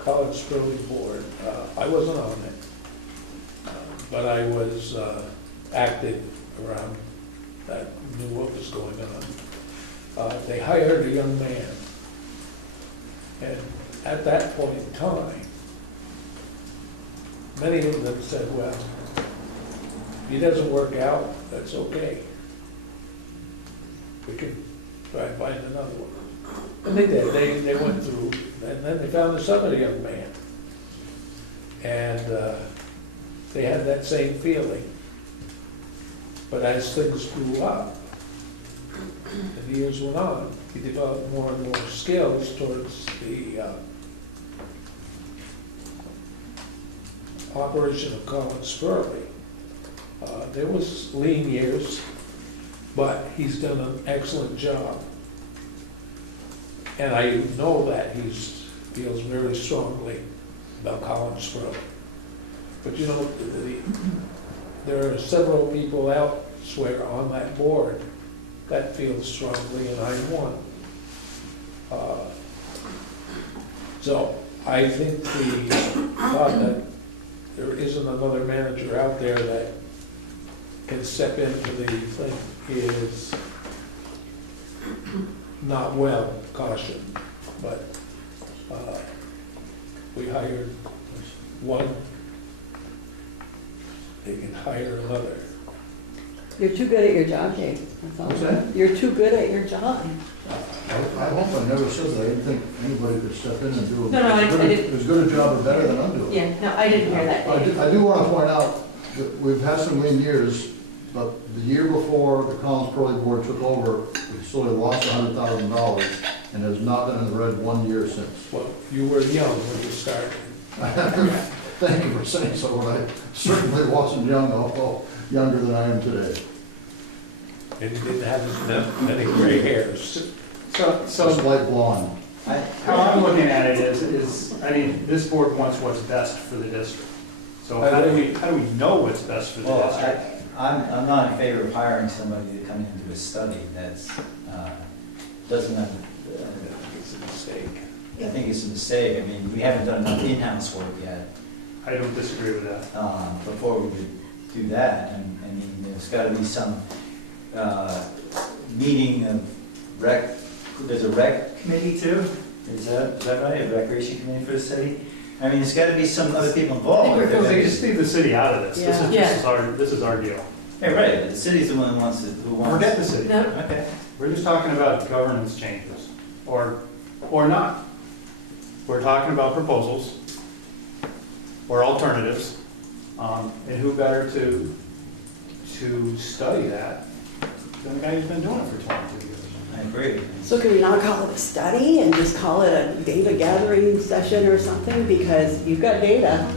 College Pearly Board, I wasn't on it, but I was active around that, knew what was going on. They hired a young man, and at that point in time, many of them said, well, if he doesn't work out, that's okay. We can try and find another one. And they did, they went through, and then they found this other young man. And they had that same feeling. But as things grew up, and the years went on, he developed more and more skills towards the operation of Collins Pearly. There was lean years, but he's done an excellent job. And I know that he feels very strongly about Collins Pearly. But you know, there are several people elsewhere on that board that feel strongly, and I'm one. So I think the thought that there isn't another manager out there that can step into the thing is not well cautioned, but we hired one, they can hire another. You're too good at your job, Dave. That's all. What's that? You're too good at your job. I hope I never said that. I didn't think anybody could step in and do No, no, I didn't. as good a job or better than I'm doing. Yeah, no, I didn't hear that, Dave. I do want to point out that we've had some lean years, but the year before the Collins Pearly Board took over, we sort of lost $100,000 and has not been in the red 1 year since. Well, you were young when you started. Thank you for saying so, but I certainly wasn't young, although younger than I am today. And you didn't have as many gray hairs. Just light blonde. How I'm looking at it is, I mean, this board wants what's best for the district. So how do we know what's best for the Well, district? I'm not in favor of hiring somebody to come in and do a study that's, doesn't have, It's a mistake. I think it's a mistake. I mean, we haven't done enough in-house work yet, I don't disagree with that. before we could do that. And, I mean, there's gotta be some, meeting of there's a rec committee too? Is that right? A recreation committee for the city? I mean, there's gotta be some other people involved. They just leave the city out of this. This is our deal. Hey, right, but the city's the one who wants. Forget the city. No, Okay. We're just talking about governance changes, or not. We're talking about proposals, or alternatives, and who better to study that than the guy who's been doing it for 22 years. I agree. So can we not call it a study and just call it a data gathering session or something? Because you've got data,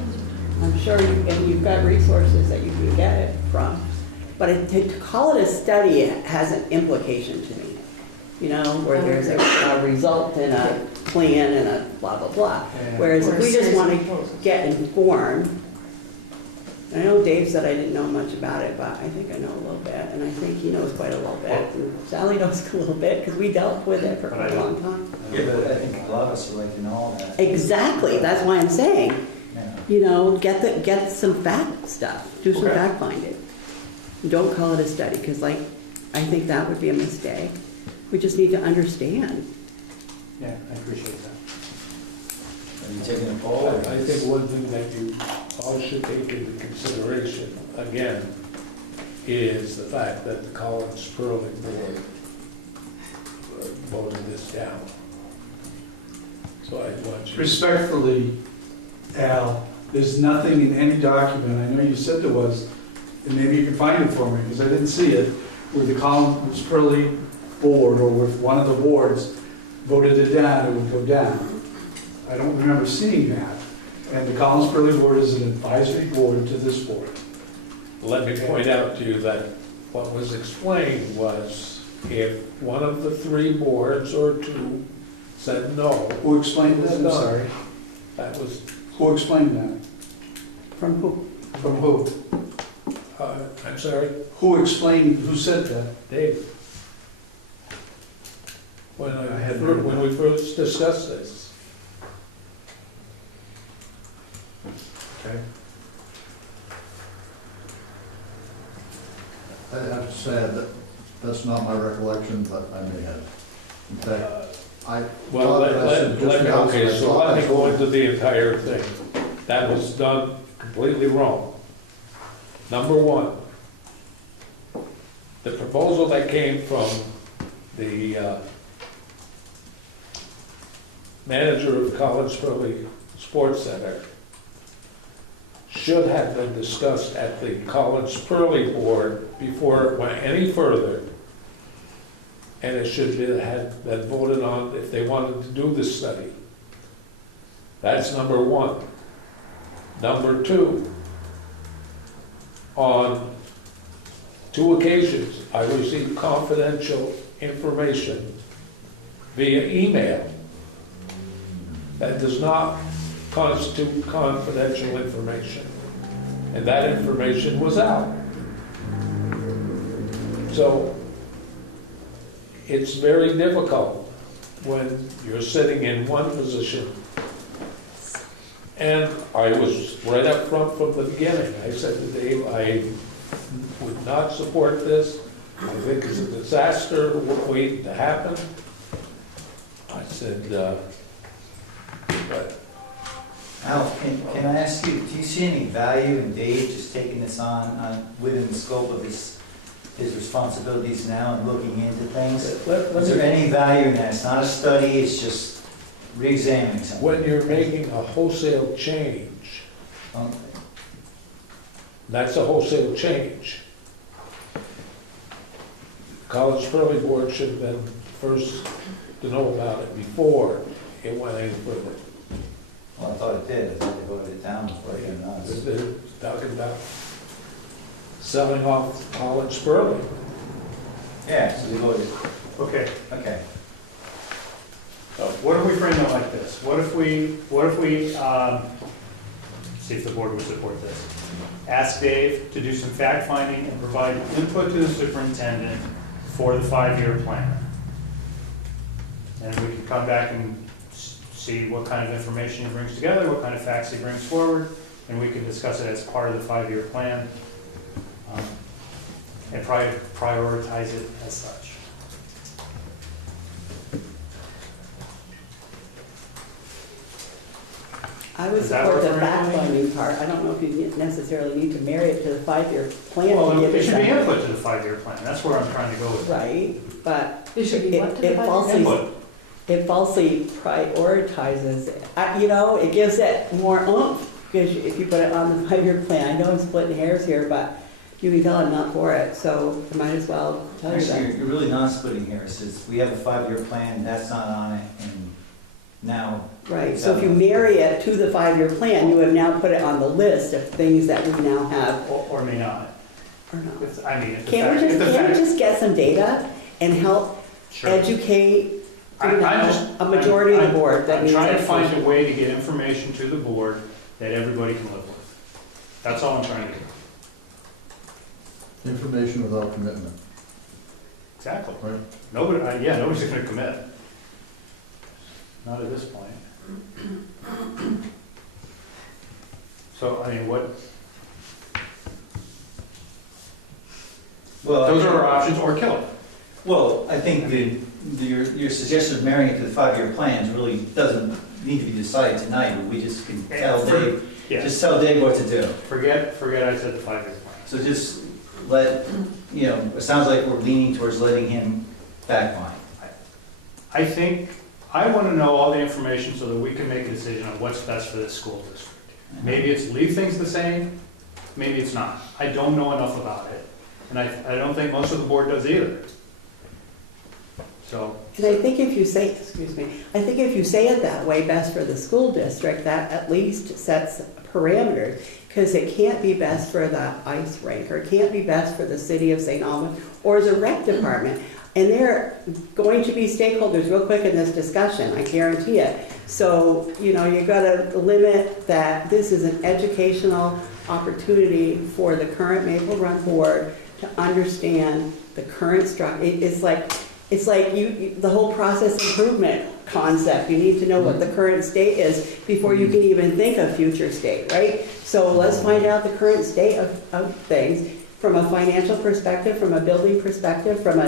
I'm sure, and you've got resources that you can get it from. But to call it a study has an implication to me, you know, where there's a result and a plan and a blah, blah, blah. Whereas if we just want to get informed, I know Dave said I didn't know much about it, but I think I know a little bit, and I think he knows quite a little bit. And Sally knows a little bit, because we dealt with it for quite a long time. Yeah, but I think a lot of us would like to know all that. Exactly, that's why I'm saying, Yeah. you know, get some fact stuff, do some Okay. fact finding. Don't call it a study, because like, I think that would be a mistake. We just need to understand. Yeah, I appreciate that. Are you taking a poll? I think one thing that you all should take into consideration, again, is the fact that the Collins Pearly Board voted this down. So I want you. Respectfully, Al, there's nothing in any document, I know you said there was, and maybe you can find it for me, because I didn't see it, where the Collins Pearly Board, or with one of the boards, voted it down, it would go down. I don't remember seeing that. And the Collins Pearly Board is an advisory board to this board. Let me point out to you that what was explained was if one of the three boards or two said no, Who explained that? I'm sorry. that was, Who explained that? From who? From who? I'm sorry, Who explained, who said that? Dave. When we first discussed this. Okay. I have to say that that's not my recollection, but I may have. In fact, I. Well, okay, so let me go into the entire thing. That was done completely wrong. Number one, the proposal that came from the manager of the Collins Pearly Sports Center should have been discussed at the Collins Pearly Board before it went any further. And it should have been voted on if they wanted to do this study. That's number one. Number two, on 2 occasions, I received confidential information via email that does not constitute confidential information. And that information was out. So it's very difficult when you're sitting in one position. And I was right up front from the beginning. I said to Dave, I would not support this. I think it's a disaster waiting to happen. I said, but Al, can I ask you, do you see any value in Dave just taking this on within the scope of his his responsibilities now and looking into things? Let Is there me- any value in that? It's not a study, it's just re-examining something. When you're making a wholesale change, Um, that's a wholesale change. College Pearly Board should have been first to know about it before it went any further. Well, I thought it did, I thought they voted it down before they got announced. They're talking about selling off College Pearly. Yeah, so they voted, Okay, okay. what if we frame it like this? What if we, see if the board would support this. Ask Dave to do some fact finding and provide input to the superintendent for the 5-year plan. And we can come back and see what kind of information he brings together, what kind of facts he brings forward, and we can discuss it as part of the 5-year plan, and prioritize it as such. I would Does that support work the for everybody? fact-finding part. I don't know if you necessarily need to marry it to the 5-year plan. Well, to give it should be that- input to the 5-year plan, that's where I'm trying to go with it. Right, but It should be what to the it 5-year? falsely, Input. it falsely prioritizes, it gives it more oomph, because if you put it on the 5-year plan, I know I'm splitting hairs here, but you can tell I'm not for it, so I might as well tell you Actually, that. you're really not splitting hairs. It's, we have a 5-year plan, that's not on it, and now. Right, so if you marry it to the 5-year plan, you have now put it on the list of things that we now have, Or may not. or not. I mean, if the Can't we fact, just, if the can't we fact, just get some data and help sure. educate, I'm just- a majority of the I'm- board that I'm needs trying to find education? a way to get information to the board that everybody can live with. That's all I'm trying to do. Information without commitment, Exactly. right? Nobody's gonna commit. Not at this point. So, I mean, Well, those are our options, or kill it. Well, I think your suggestion of marrying it to the 5-year plans really doesn't need to be decided tonight, but we just can tell Dave, Yeah, just tell Dave what to do. forget I said the 5-year plan. So just let, it sounds like we're leaning towards letting him fact find. I think, I wanna know all the information so that we can make a decision on what's best for this school district. Maybe it's leave things the same, maybe it's not. I don't know enough about it, and I don't think most of the board does either. So, And I think if you say, I think if you say it that way, best for the school district, that at least sets parameters, because it can't be best for the ice rink, or it can't be best for the city of St. Albans, or the rec department. And there are going to be stakeholders real quick in this discussion, I guarantee it. So, you gotta limit that this is an educational opportunity for the current Maple Run Board to understand the current structure. It's like the whole process improvement concept. You need to know what the current state is before you can even think of future state, right? So let's find out the current state of things from a financial perspective, from a building perspective, from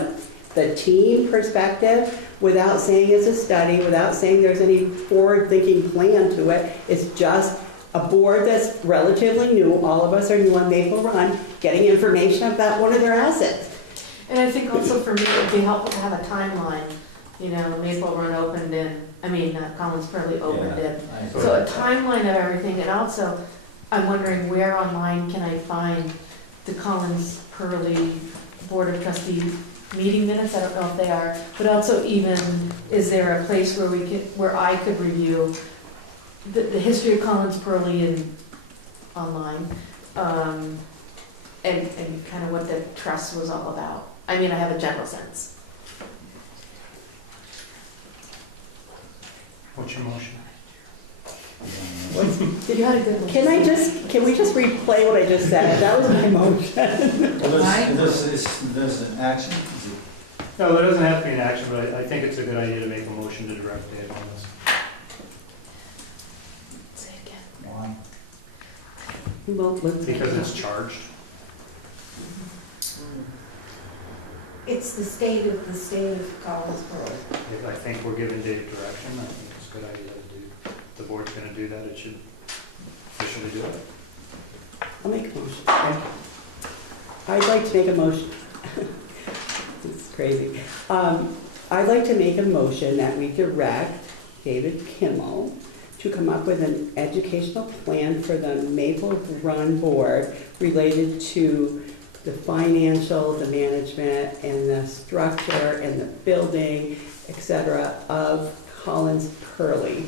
the team perspective, without saying it's a study, without saying there's any forward-thinking plan to it. It's just a board that's relatively new. All of us are new on Maple Run, getting information about one of their assets. And I think also for me, it'd be helpful to have a timeline. Maple Run opened Collins Pearly opened Yeah, in. I- So a timeline of everything, and also, I'm wondering where online can I find the Collins Pearly Board of Trustees meeting minutes? I don't know if they are, but also even, is there a place where I could review the history of Collins Pearly online, and kind of what the trust was all about? I have a general sense. what's your motion? Did you have a good one? Can we just replay what I just said? That was my motion. Well, there's an action. Is it- No, there doesn't have to be an action, but I think it's a good idea to make a motion to direct Dave on this. Say it again. Why? Well, let's- Because it's charged. It's the state of Collins Pearl. If I think we're giving Dave direction, I think it's a good idea to do. If the board's gonna do that, it should officially do it. I'll make a motion. Thank you. I'd like to make a motion. It's crazy. I'd like to make a motion that we direct David Kimmel to come up with an educational plan for the Maple Run Board related to the financial, the management, and the structure, and the building, etc. of Collins Pearly,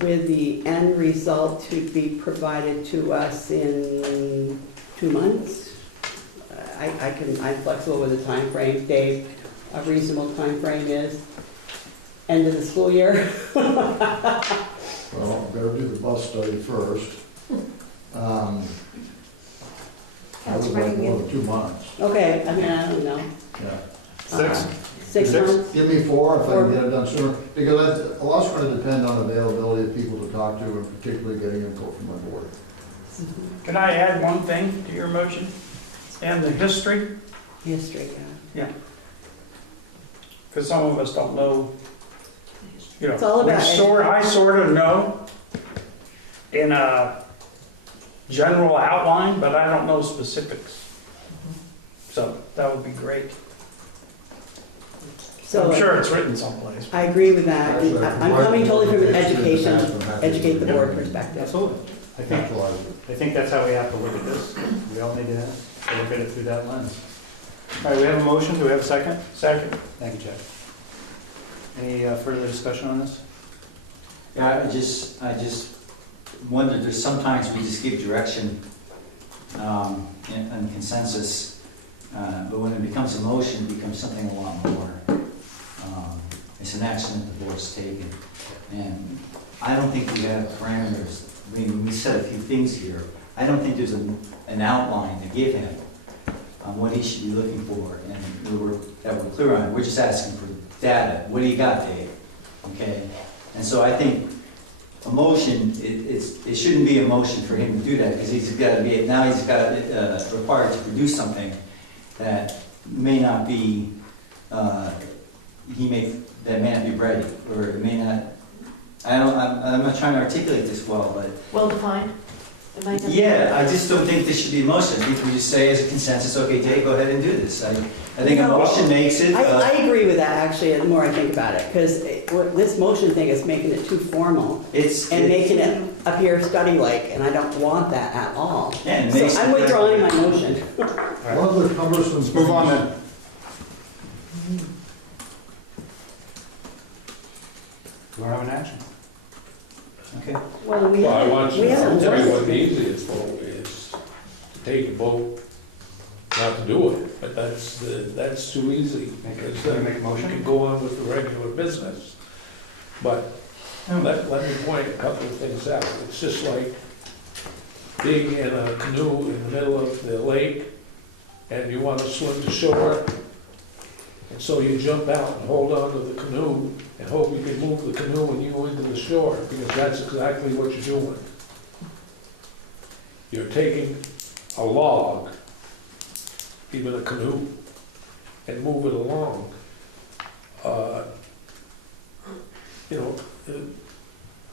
with the end result to be provided to us in 2 months. I'm flexible with the time frame. Dave, a reasonable time frame is end of the school year? Well, better do the bus study first. I would like more than 2 months. Okay, I mean, I don't know. Yeah. 6? 6 months? Give me 4 if I can get it done sooner, because a lot's going to depend on availability of people to talk to, and particularly getting input from my board. Can I add one thing to your motion? And the history, History, yeah. because some of us don't know, you know. It's all about I sort of know in a general outline, but I don't know specifics. So that would be great. So I'm sure it's written someplace. I agree with that. Actually, I'm coming totally from an education, Absolutely. educate the board perspective. Absolutely. Actualize it. I think that's how we have to look at this. We all need to look at it through that lens. All right, we have a motion. Do we have a second? Second. Thank you, Jack. Any further discussion on this? Yeah, I just wonder, there's sometimes we just give direction and consensus, but when it becomes a motion, it becomes something a lot more. It's an action that the board's taken. And I don't think we have parameters. I mean, we said a few things here. I don't think there's an outline to give him on what he should be looking for, and that we're clear on. We're just asking for data. What do you got, Dave? Okay? And so I think a motion, it shouldn't be a motion for him to do that, because he's got required to produce something that may not be, that may not be ready, or it may not, I'm not trying to articulate this well, but. Well defined? Yeah, I just don't think this should be a motion. I think we just say as a consensus, okay, Dave, go ahead and do this. I think a motion makes it. I agree with that, actually, the more I think about it, because this motion thing is making it too formal and making it appear study-like, and I don't want that at all. Yeah, So I'm withdrawing my motion. One of the cumbersome. Let's move on then. Do I have an action? Okay. Well, we Well, I haven't, want you we to haven't tell you done what the it. easiest vote is, to take a vote not to do it, but that's too easy, because Can I then make a motion? you can go on with the regular business. But let me point a couple of things out. It's just like being in a canoe in the middle of the lake, and you want to swim to shore, and so you jump out and hold on to the canoe and hope you can move the canoe and you into the shore, because that's exactly what you're doing. You're taking a log, even a canoe, and move it along.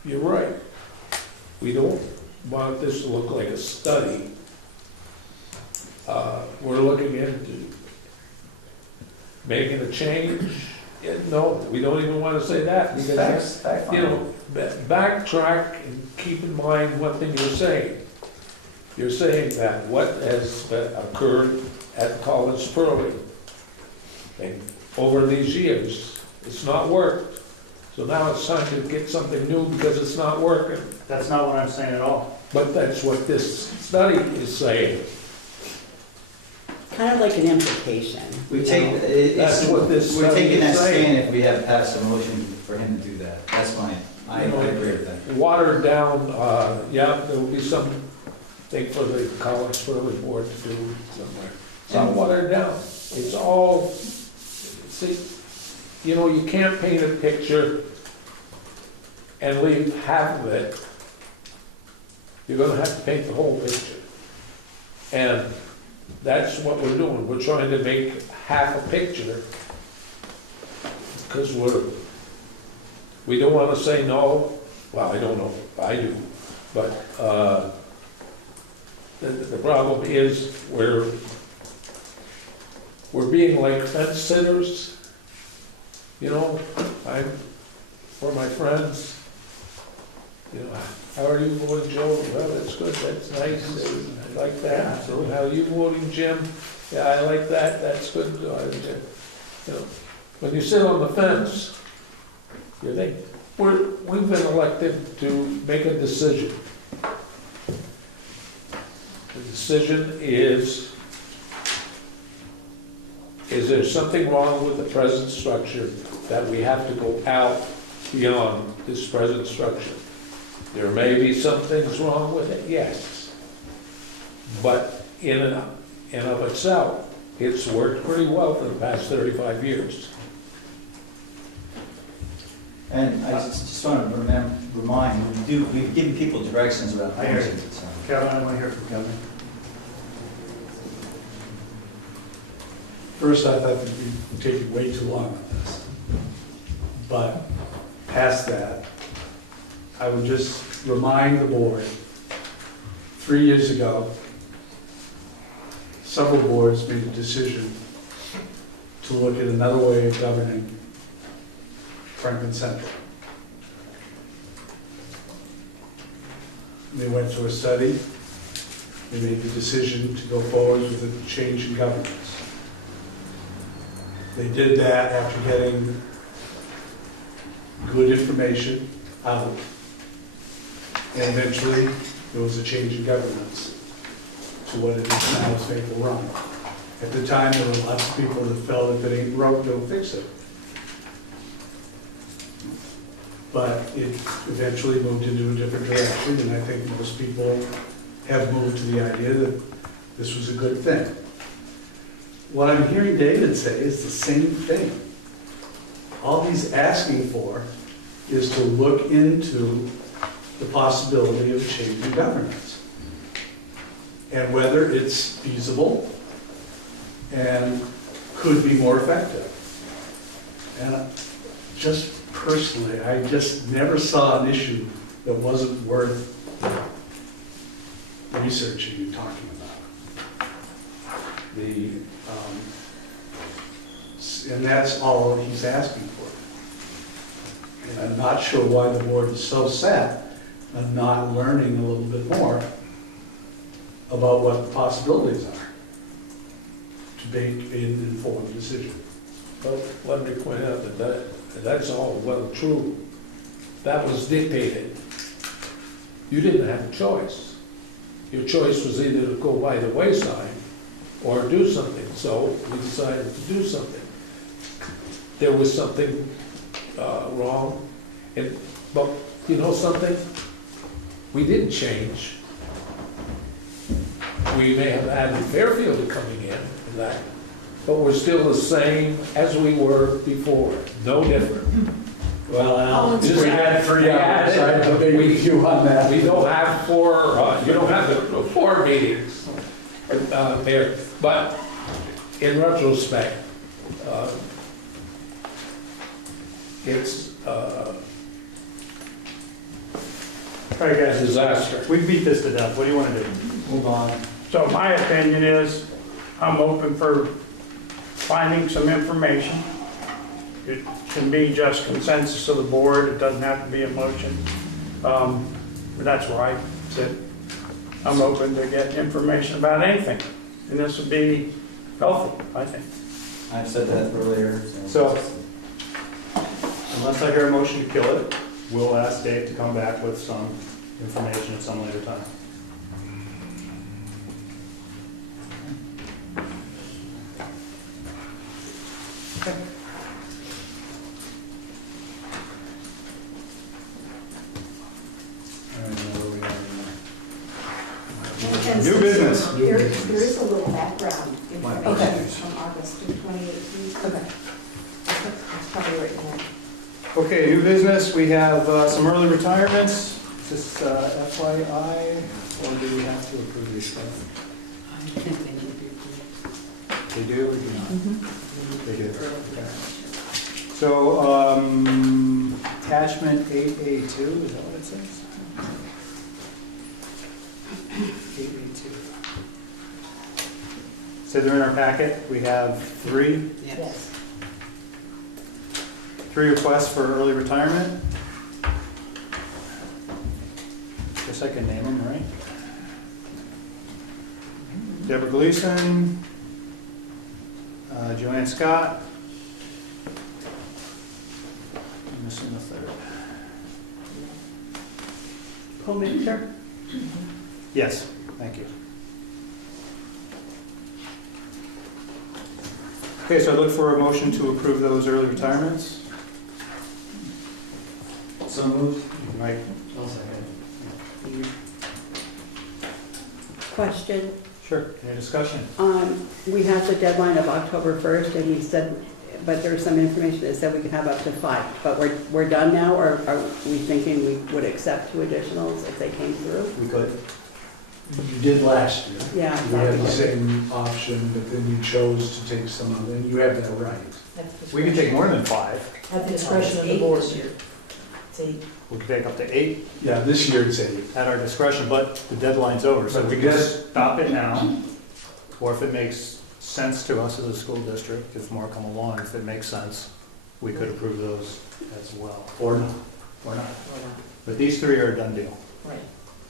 You're right. We don't want this to look like a study. We're looking into making a change. No, we don't even want to say that, because backtrack and keep in mind one thing you're saying. You're saying that what has occurred at Collins Pearly, and over these years, it's not worked. So now it's time to get something new because it's not working. That's not what I'm saying at all. But that's what this study is saying. Kind of like an implication. We take, That's what this we're study taking that is saying. stand if we have passed a motion for him to do that. That's fine. I agree with that. Watered down, yeah, there will be something for the Collins Pearly Board to do somewhere. It's not watered down. It's all, see, you can't paint a picture and leave half of it. You're gonna have to paint the whole picture. And that's what we're doing. We're trying to make half a picture, because we don't want to say no. Well, I don't know, I do, but the problem is we're being like fence sitters. You know, for my friends, you know, how are you voting, Joe? Well, that's good, that's nice, I like that. Absolutely. How are you voting, Jim? Yeah, I like that, that's good. You know, when you sit on the fence, you think, we've been elected to make a decision. The decision is there something wrong with the present structure that we have to go out beyond this present structure? There may be some things wrong with it, yes. But in and of itself, it's worked pretty well for the past 35 years. And I just want to remind, we've given people directions about I hear things. you. So. Kevin, I want to hear from Kevin. First, I thought that we were taking way too long on this. But past that, I would just remind the board, 3 years ago, several boards made a decision to look at another way of governing Franklin Central. They went to a study, they made the decision to go forward with a change in governance. They did that after getting good information out. And eventually, there was a change in governance to what it is now as Maple Run. At the time, there were lots of people that felt if it ain't broke, don't fix it. But it eventually moved into a different direction, and I think most people have moved to the idea that this was a good thing. What I'm hearing David say is the same thing. All he's asking for is to look into the possibility of changing governance and whether it's feasible and could be more effective. And just personally, I just never saw an issue that wasn't worth researching and talking about. And that's all he's asking for. And I'm not sure why the board is so set on not learning a little bit more about what the possibilities are to make an informed decision. Well, let me point out that's all well true. That was dictated. You didn't have a choice. Your choice was either to go by the wayside or do something. So we decided to do something. There was something wrong, but you know something? We didn't change. We may have added Fairfield coming in and that, but we're still the same as we were before. No different. Well, Just we had 3 hours, I have to debate with you on that. We don't have you don't have the 4 meetings, Mayor. But in retrospect, it's All right, a guys, disaster. we beat this to death. What do you want to do? Move on. So my opinion is, I'm open for finding some information. It can be just consensus of the board, it doesn't have to be a motion. But that's where I sit. I'm open to get information about anything, and this would be healthy, I think. I've said that earlier. So, unless I hear a motion to kill it, we'll ask Dave to come back with some information at some later time. Okay. I don't know where we are And New business. There is a little background Okay. information from August of 2018. Okay. It's probably right in there. anymore. Okay, new business, we have some early retirements. Is this FYI, or do we have to approve these stuff? They do or do not? They do. Okay. So, attachment 8A2, is that what it says? 8A2. So they're in our packet. We have three Yes. requests for early retirement. Guess I can name them, right? Deborah Gleason, Joanne Scott. I'm missing the third. Paul Minter? Yes, thank you. Okay, so I look for a motion to approve those early retirements. So moved. Mike? I'll second. Question. Sure. Any discussion? We have the deadline of October 1st, and we said, but there's some information that said we could have up to 5. But we're done now, or are we thinking we would accept 2 additionals if they came through? We could. You did last year. Yeah. We had the same option, but then you chose to take some of them. You have that right. We can take more than 5. At the discretion of the board. See, We can take up to 8 Yeah, this year it's 8. at our discretion, but the deadline's over. So But we we can get- stop it now, or if it makes sense to us as a school district, if more come along, if it makes sense, we could approve those as well. Or not. Or not. But these 3 are a done deal, right,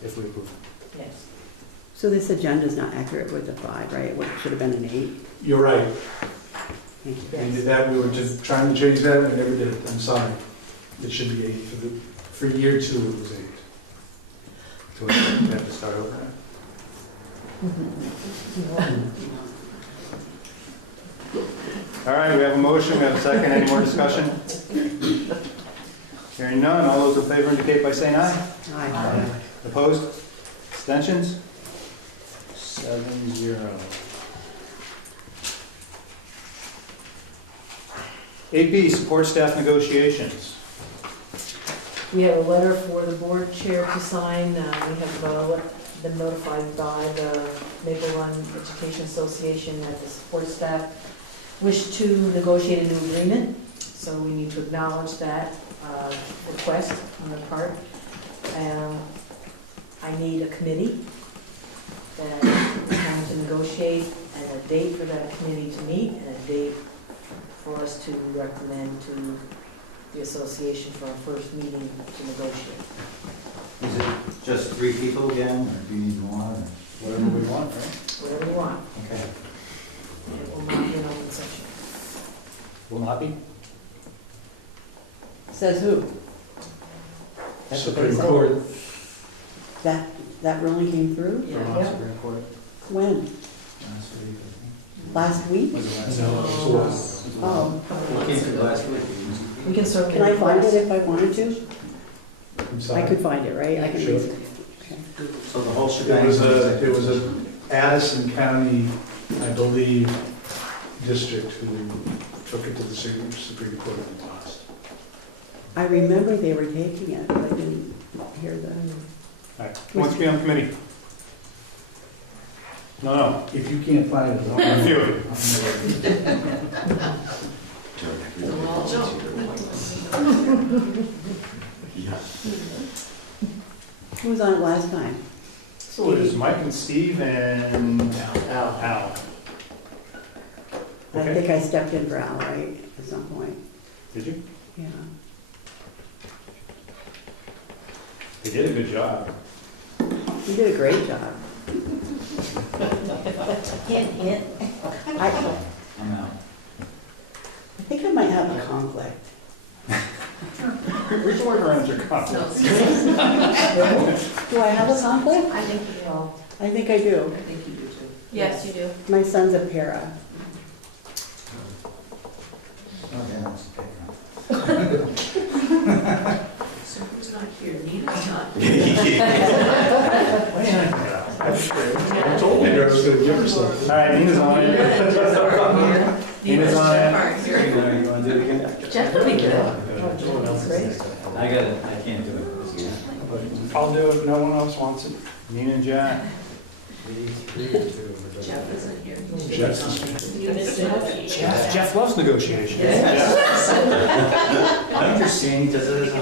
if we approve. yes. So this agenda's not accurate with the 5, right? It should have been an 8. You're right. Thank you. We did that, we were just trying to change that, and we never did it. I'm sorry. It should be 8. For year 2, it was 8. So we have to start over. All right, we have a motion, we have a second. Any more discussion? Hearing none, all those in favor indicate by saying aye. Aye. Opposed? Abstentions? 7-0. 8B, support staff negotiations. We have a letter for the board chair to sign. We have been notified by the Maple Run Education Association that the support staff wish to negotiate a new agreement. So we need to acknowledge that request on their part. I need a committee that is going to negotiate, and a date for that committee to meet, and a date for us to recommend to the association for our first meeting to negotiate. Is it just 3 people again, or do you need more? or- Whatever we want, right? Whatever you want. Okay. It will not be an open session. Will not be? Says who? That's what Supreme they Court. That ruling came through? Yeah. Supreme Court. When? Last week? Was it last? No, it was. Oh. What came through last week? We can certainly. Can I find it if I wanted to? I'm I sorry. could find it, right? I can Sure. read it. So the whole It shebang? was a Addison County, I believe, district who took it to the Supreme Court and lost. I remember they were taking it, but I didn't hear the. All right. Who wants to be on the committee? No. If you can't find it, A few of you. Who was on it last time? So it is Mike and Steve and Al. I Okay. think I stepped in for Al, right, at some point? Did you? Yeah. They did a good job. You did a great job. Hint, hint. I I'm out. think I might have a conflict. We can work around your conflicts. Do I have a conflict? I think we all. I think I do. I think you do too. Yes, you do. My son's a para. Oh, yeah, that's okay. So who's not here? Nina's not. I told you I was gonna give her something. All right, Nina's on it. Nina's on it. You want to do it again? Jeff will be good. I got it, I can't do it. I'll do it, no one else wants it. Nina and Jack. Jeff isn't here. Jeff loves negotiations. I'm just saying, he does it as a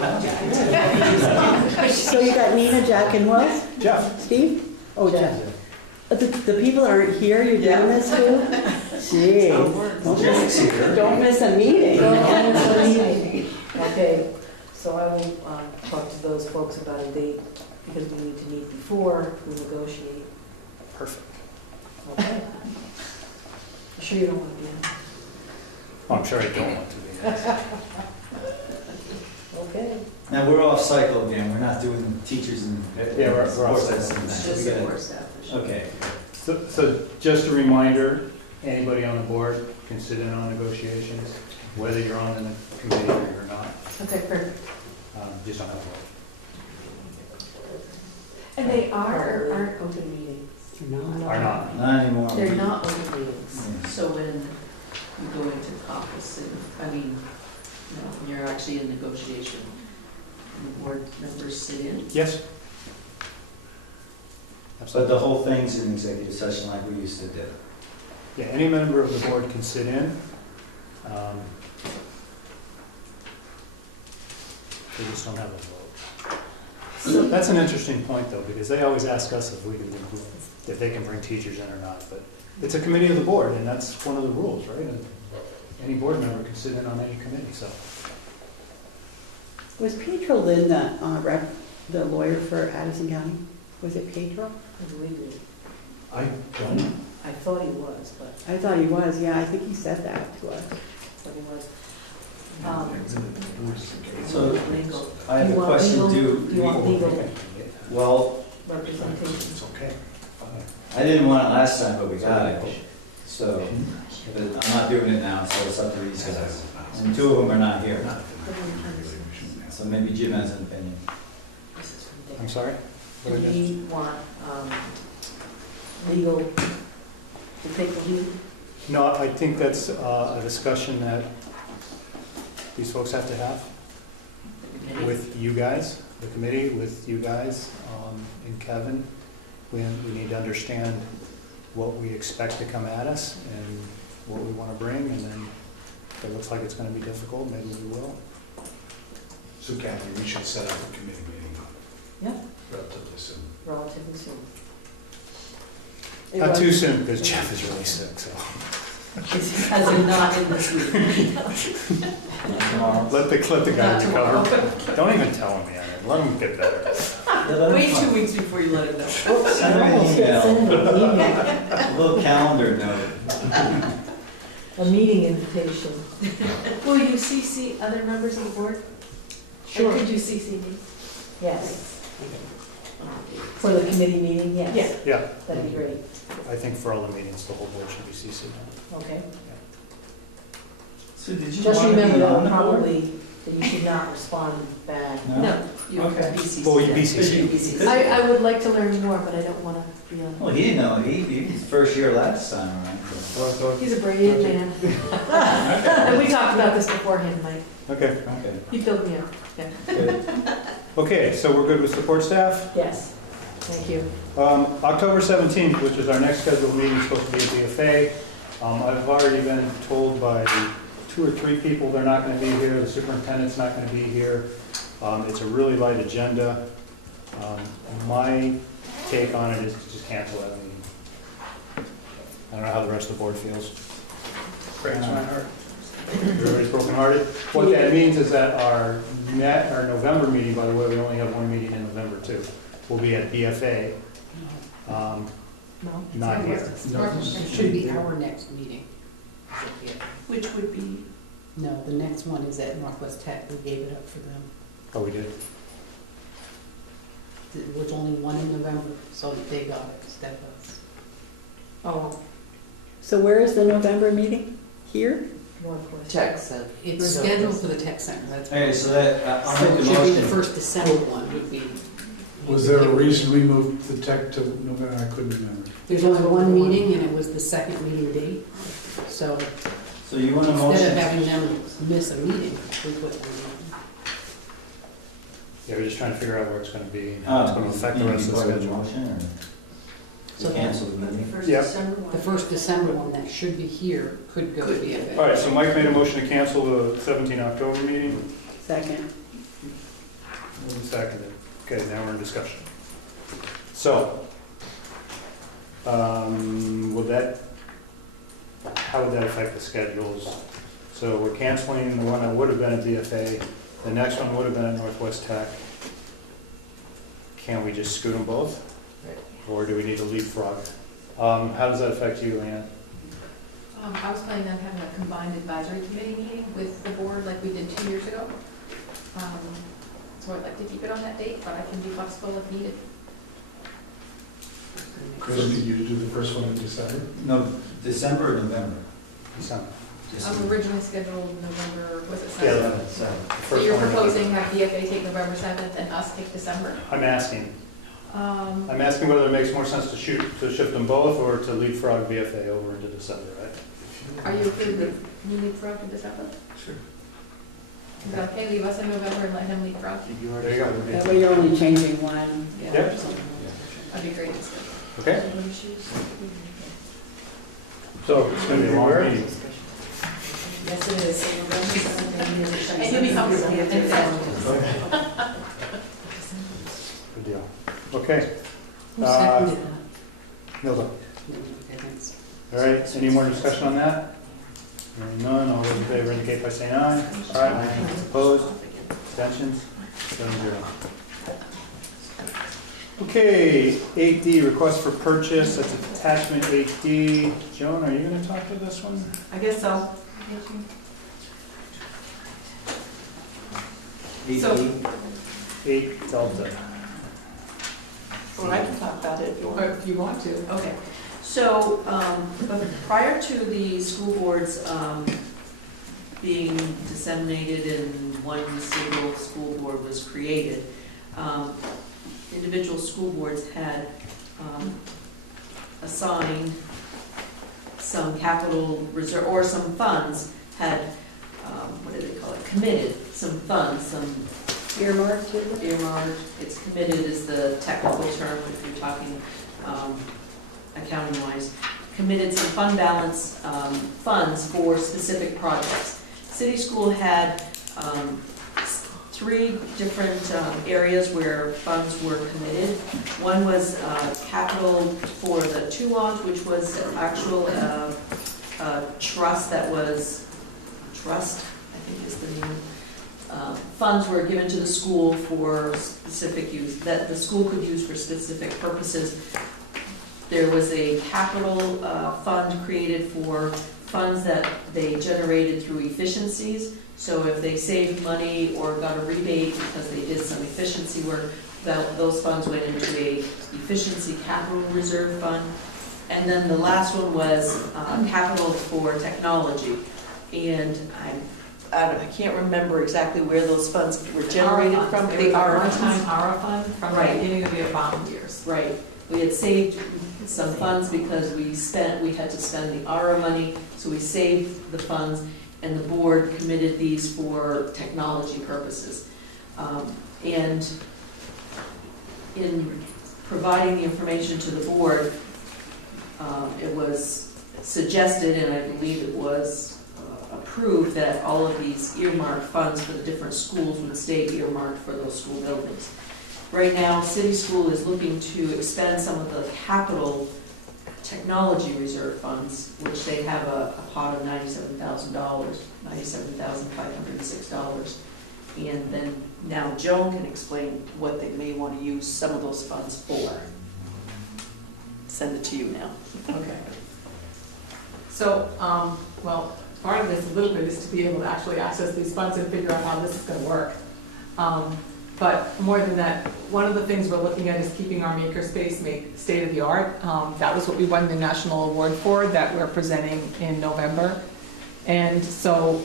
hobby. So you got Nina, Jack, and Will? Jeff. Steve? Oh, Jeff. The people that aren't here, you're doing this to? Gee, don't miss a meeting. Okay, so I will talk to those folks about a date, because we need to meet before we negotiate. Perfect. Okay? You sure you don't want to be in? Oh, I'm sure I don't want to be. Yes. Okay. Now, we're off cycle again, we're not doing teachers and. Yeah, we're off sports cycle. lessons. Just We gotta- support staff. Okay. So just a reminder, anybody on the board can sit in on negotiations, whether you're on the committee or you're not. Okay, perfect. Just don't have a vote. And they are or aren't open meetings? Are not. Not anymore. They're not open meetings. Yeah. So when you go into caucus, and, I mean, when you're actually in negotiation, the board members sit in? Yes? But the whole thing's an executive session like we used to do. Yeah, any member of the board can sit in. They just don't have a vote. That's an interesting point, though, because they always ask us if they can bring teachers in or not. But it's a committee of the board, and that's one of the rules, right? And any board member can sit in on any committee, so. Was Pedro Lynn the lawyer for Addison County? Was it Pedro? I believe it. I don't. I thought he was, but I thought he was, yeah, I think he said that to us. I thought he was. So Legal. I have You a want question legal- to. do you want legal Well, representation? It's okay. I didn't want it last time, but we got it. So, but I'm not doing it now, so it's up to these guys. And two of them are not here. So maybe Jim has an opinion. This is from I'm Dick. sorry? What Do did I we want legal to take the lead? No, I think that's a discussion that these folks have to have with you guys, the committee, with you guys, and Kevin. We need to understand what we expect to come at us and what we want to bring, and then if it looks like it's going to be difficult, maybe we will. So Kathy, we should set up a committee meeting Yeah, relatively soon. relatively soon. Not too soon, because Jeff is really sick, so. As in not in this week. Tomorrow. Let the guy Not tomorrow. recover. Don't even tell him yet, let him get better. Wait 2 weeks before you let him know. Send him an email, a little calendar note. A meeting invitation. Will you CC other members of the board? Sure. Or could you CC me? Yes. For the committee meeting, yes. Yeah. Yeah, That'd be great. I think for all the meetings, the whole board should be CC'd on. Okay. So did you Just want to remember be though, on the board? probably, that you should not respond back. No, you would Okay. be CC. Well, you'd be CC. But you'd be CC. I would like to learn more, but I don't want to be on. Well, he didn't know, he was first year last time around. He's a brilliant man. And we talked about this beforehand, Mike. Okay, Okay, He filled me up. Yeah. good. okay, so we're good with support staff? Yes. Thank you. October 17th, which is our next scheduled meeting, is supposed to be at BFA. I've already been told by 2 or 3 people they're not going to be here, the superintendent's not going to be here. It's a really light agenda. My take on it is to just cancel that meeting. I don't know how the rest of the board feels. Breaks my heart. Everybody's brokenhearted. What that means is that our November meeting, by the way, we only have one meeting in November too, will be at BFA. No? Not here. It should be our next meeting. Which would be, No, the next one is at Northwest Tech. We gave it up for them. Oh, we did? There was only one in November, so they got it instead of us. Oh, So where is the November meeting? Here? Northwest. Texan. It's scheduled for the Tech Center, that's Okay, why. so that, I'll So make it the should be the motion. first December one would be. Was there a reason we moved the tech to November? I couldn't remember. There's only one meeting and it was the second meeting date. So So you want a instead of motion? having them miss a meeting, we put them Yeah, we're just trying to figure out where it's going to be and how it's going to affect the rest of the schedule. Motion or So to cancel the meeting? Yep. in. The first December one that should be here could go to BFA. All right, so Mike made a motion to cancel the 17 October meeting. Second. Moved and seconded. Okay, now we're in discussion. So, How would that affect the schedules? So we're canceling the one that would have been at DFA, the next one would have been at Northwest Tech. Can we just scoot them both? Or do we need to leapfrog? How does that affect you, Leanne? I was planning on having a combined advisory committee meeting with the board like we did 2 years ago. So I'd like to keep it on that date, but I can be flexible if needed. Chris, did you do the first one in December? No, December or November? December. I'm originally scheduled November, was it Yeah, 7th? So, So you're proposing have DFA take November 7th and us take December? I'm asking Um, whether it makes more sense to shift them both or to leapfrog VFA over into December, right? Are you okay with me leapfrog to December? Sure. Is that okay? Leave us in November and let him leapfrog? There you go. That way you're only changing one. Yeah. Yep. That'd be great. Okay, so it's gonna be a long meeting. Yes, it is. And you'll be comfortable with that. Good deal. Okay, Who seconded Hilda. that? Okay, thanks. All right, any more discussion on that? Hearing none, all those in favor indicate by saying aye. Aye. Opposed? Abstentions? 7-0. Okay, 8D, request for purchase, that's attachment 8D. Joan, are you gonna talk to this one? I guess so. 8D? 8 Delta. Well, I can talk about it if you want. Or if you want to. Okay, so prior to the school boards being disseminated and one single school board was created, individual school boards had assigned some capital reserve, or some funds had, what do they call it, committed some funds, some Earmarked? earmarked, it's committed is the technical term if you're talking accounting wise, committed some fund balance funds for specific projects. City School had 3 different areas where funds were committed. One was capital for the 2 launch, which was actual trust that was, trust, I think is the name. Funds were given to the school for specific use, that the school could use for specific purposes. There was a capital fund created for funds that they generated through efficiencies. So if they saved money or got a rebate because they did some efficiency work, those funds went into a efficiency capital reserve fund. And then the last one was capital for technology. And I can't remember exactly where those funds were generated from. It was a one-time ARA fund from the Right. beginning of the Obama years. Right. We had saved some funds because we had to spend the ARA money, so we saved the funds, and the board committed these for technology purposes. And in providing the information to the board, it was suggested, and I believe it was approved, that all of these earmarked funds for the different schools would stay earmarked for those school buildings. Right now, City School is looking to expend some of the capital technology reserve funds, which they have a pot of $97,000, $97,506. And then now Joan can explain what they may want to use some of those funds for. Send it to you now. Okay. So, well, part of this a little bit is to be able to actually access these funds and figure out how this is going to work. But more than that, one of the things we're looking at is keeping our makerspace state-of-the-art. That was what we won the national award for that we're presenting in November. And so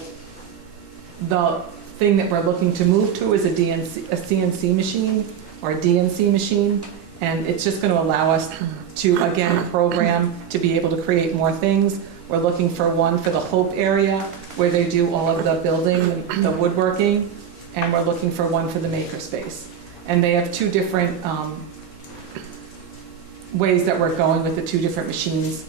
the thing that we're looking to move to is a CNC machine, or a DNC machine. And it's just going to allow us to, again, program to be able to create more things. We're looking for one for the Hope area, where they do all of the building, the woodworking. And we're looking for one for the makerspace. And they have 2 different ways that we're going with the 2 different machines,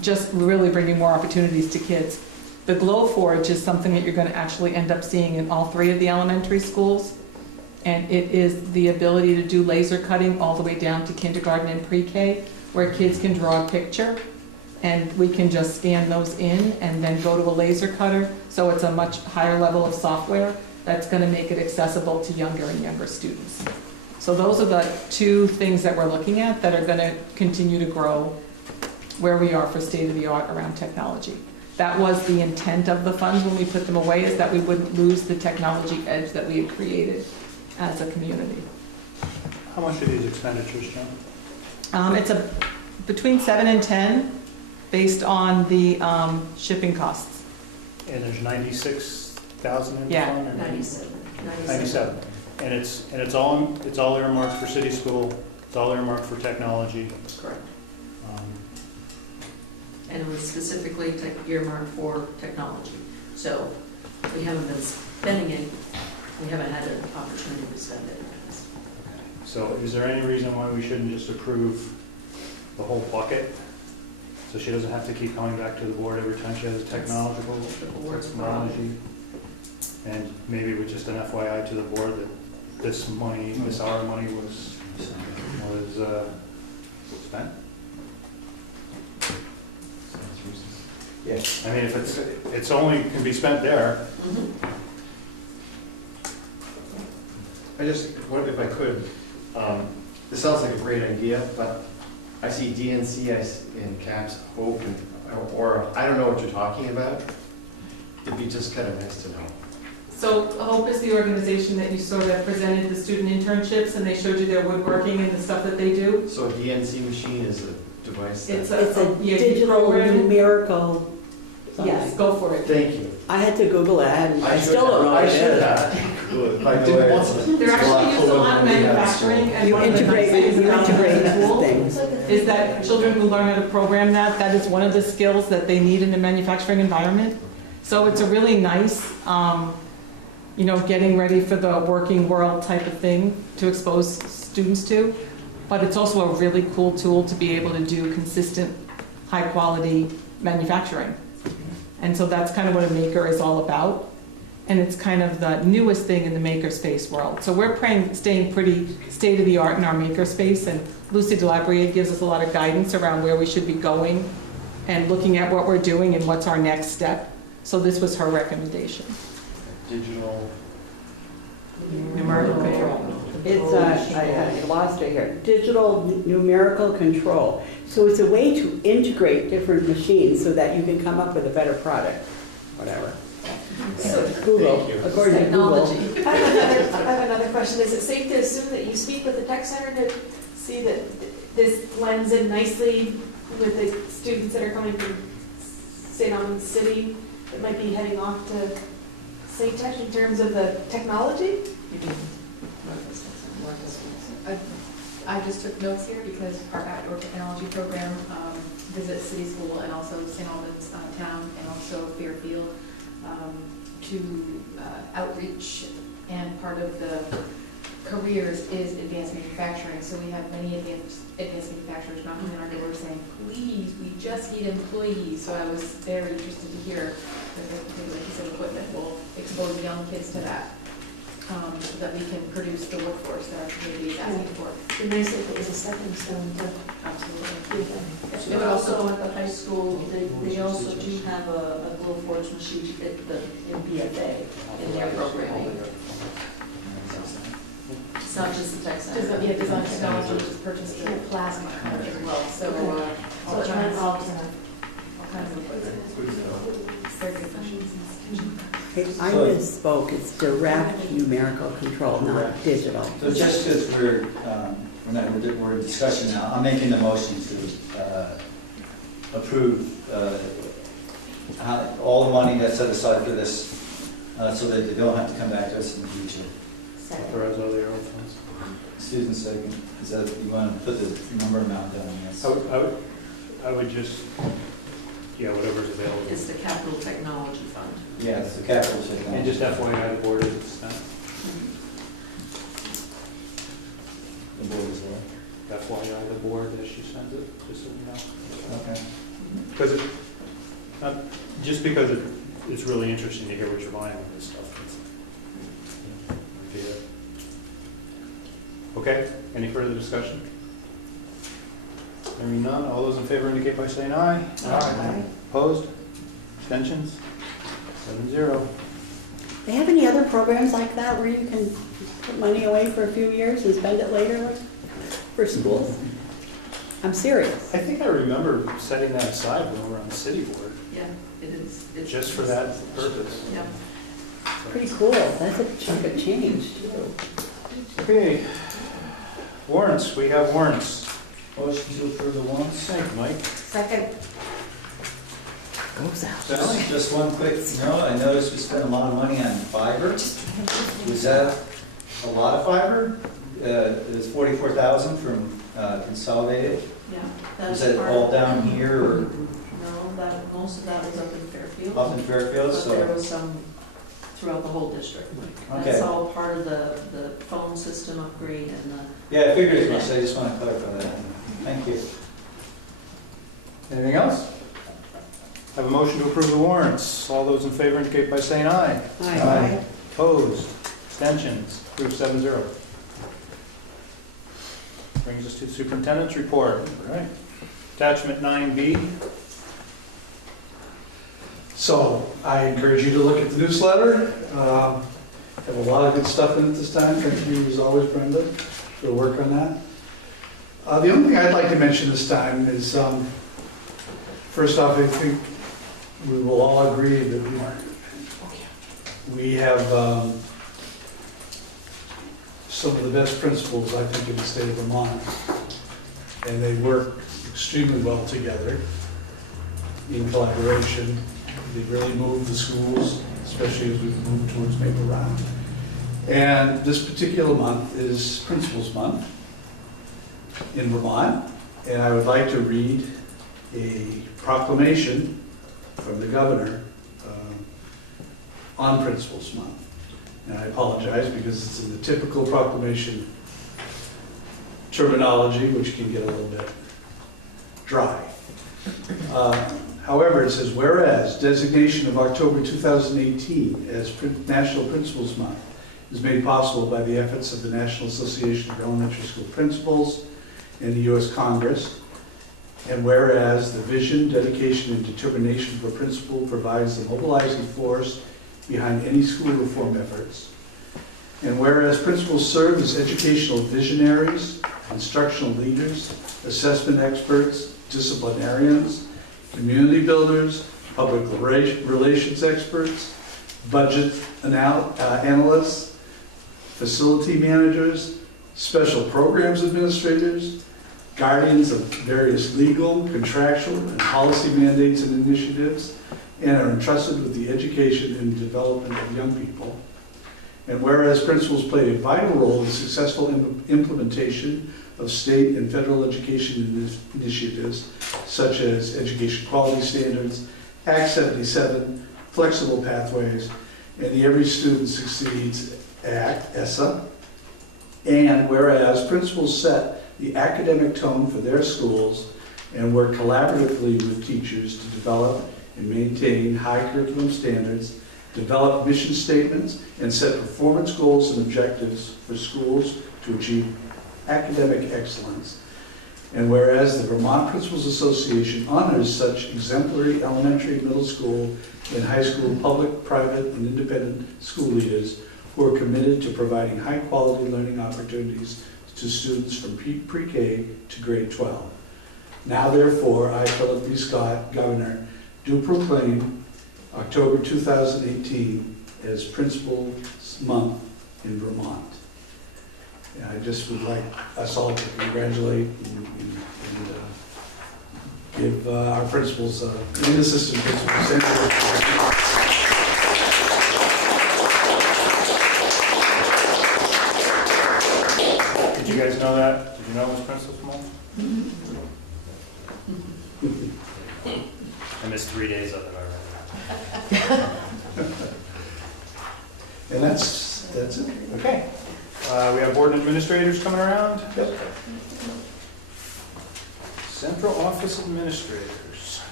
just really bringing more opportunities to kids. The Glowforge is something that you're going to actually end up seeing in all 3 of the elementary schools. And it is the ability to do laser cutting all the way down to kindergarten and pre-K, where kids can draw a picture, and we can just scan those in and then go to a laser cutter. So it's a much higher level of software that's going to make it accessible to younger and younger students. So those are the two things that we're looking at that are going to continue to grow where we are for state-of-the-art around technology. That was the intent of the funds when we put them away, is that we wouldn't lose the technology edge that we had created as a community. How much are these expenditures, John? It's between 7 and 10 based on the shipping costs. And there's 96,000 in the Yeah. fund? Or 97. 97. And it's all earmarked for city school, it's all earmarked for technology. Correct. Um, And it was specifically earmarked for technology. So we haven't been spending it, we haven't had an opportunity to spend it. So is there any reason why we shouldn't just approve the whole bucket? So she doesn't have to keep coming back to the board every time she has a technological technology? And maybe with just an FYI to the board that this money, this our money was spent? Yeah. I mean, if it's only can be spent there. I just, what if I could, this sounds like a great idea, but I see DNC in caps, hope, or I don't know what you're talking about. It'd be just kind of nice to know. So HOPE is the organization that you sort of presented the student internships, and they showed you their woodworking and the stuff that they do. So a DNC machine is a device that... It's It's a yeah, digital program. numerical. Yes, go for it. Thank you. I had to Google it. I still don't know what it is. I didn't want to. They're actually used a lot in manufacturing, and You one of the nice integrate, things you about integrate the tool things. is that children who learn how to program that is one of the skills that they need in a manufacturing environment. So it's a really nice, getting ready for the working world type of thing to expose students to. But it's also a really cool tool to be able to do consistent, high-quality manufacturing. And so that's kind of what a maker is all about. And it's kind of the newest thing in the makerspace world. So we're staying pretty state-of-the-art in our makerspace, and Lucy Delabrie gives us a lot of guidance around where we should be going and looking at what we're doing and what's our next step. So this was her recommendation. Digital... Numerical control. It's, I lost it here, digital numerical control. So it's a way to integrate different machines so that you can come up with a better product, whatever. Google, according to Google. I have another question. Is it safe to assume that you speak with the tech center to see that this blends in nicely with the students that are coming from St. Albans City that might be heading off to St. Tech in terms of the technology? I just took notes here because our outdoor technology program visits City School and also St. Albans Town and also Fairfield to outreach, and part of the careers is advanced manufacturing. So we have many advanced manufacturers knocking on our door saying, please, we just need employees. So I was very interested to hear that this particular piece of equipment will expose young kids to that. So that we can produce the workforce that our community is asking for. It'd be nice if it was a stepping stone to Absolutely. give them. And also at the high school, they also do have a Glowforge machine in BFA in their programming. It's not just the tech center. Design technology was purchased the plasma as well. So all kinds of very good questions. I misspoke, it's direct numerical control, not digital. So just because we're in discussion now, I'm making the motion to approve all the money that's set aside for this, so that they don't have to come back to us in the future. Authorize all the arrow funds. Susan, second. Is that, you want to put the number amount down? Yes. I would just, whatever's available. It's the Capital Technology Fund. Yeah, it's the capital technology. And just FYI, the board is spent. The board is there. FYI, the board, as she sends it, just so you know. Okay. Because just because it's really interesting to hear what you're buying with this stuff. Okay, any further discussion? Hearing none, all those in favor indicate by saying aye. Aye. Opposed? Abstentions? 7-0. They have any other programs like that where you can put money away for a few years and spend it later for schools? I'm serious. I think I remember setting that aside when we were on the city board, Yeah, it is. It's- just for that purpose. Yeah. Pretty cool. That's a chunk of change, too. Okay, warrants, we have warrants. Motion to approve the warrants. Thank you, Mike. Second, Goes out. Just one quick note, I noticed we spent a lot of money on fiber. Was that a lot of fiber? It's 44,000 from Consolidated. Yeah. Is that's that part all of- down here or No, most of that was up in Fairfield. up in Fairfield? But there So, was some throughout the whole district. okay. That's all part of the phone system upgrade and the, Yeah, I figured as much, I just want to clarify that. Thank you. Anything else? Have a motion to approve the warrants. All those in favor indicate by saying aye. Aye. Opposed? Abstentions? Approved 7-0. Brings us to the superintendent's report. All right. Attachment 9B. So I encourage you to look at the newsletter. Have a lot of good stuff in it this time. Thank you, as always, Brenda, for the work on that. The only thing I'd like to mention this time is, first off, I think we will all agree that we have some of the best principals, I think, in the state of Vermont. And they work extremely well together in collaboration. They really move the schools, especially as we move towards Maple Round. And this particular month is Principals Month in Vermont. And I would like to read a proclamation from the governor on Principals Month. And I apologize because it's in the typical proclamation terminology, which can get a little bit dry. However, it says, whereas designation of October 2018 as National Principals Month is made possible by the efforts of the National Association of Elementary School Principals and the U.S. Congress, and whereas the vision, dedication, and determination of a principal provides the mobilizing force behind any school reform efforts, and whereas principals serve as educational visionaries, instructional leaders, assessment experts, disciplinarians, community builders, public relations experts, budget analysts, facility managers, special programs administrators, guardians of various legal, contractual, and policy mandates and initiatives, and are entrusted with the education and development of young people. And whereas principals play a vital role in the successful implementation of state and federal education initiatives, such as education quality standards, Act 77, flexible pathways, and the Every Student Succeeds Act, ESSA. And whereas principals set the academic tone for their schools and work collaboratively with teachers to develop and maintain high curriculum standards, develop mission statements, and set performance goals and objectives for schools to achieve academic excellence. And whereas the Vermont Principals Association honors such exemplary elementary, middle school, and high school public, private, and independent school leaders who are committed to providing high-quality learning opportunities to students from pre-K to grade 12. Now therefore, I, Philip B. Scott, Governor, do proclaim October 2018 as Principals Month in Vermont. And I just would like us all to congratulate and give our principals and assistant principals. Did you guys know that? Did you know it was Principals Month? I missed 3 days of it already. And that's it. Okay. We have board administrators coming around. Yep. Central Office Administrators.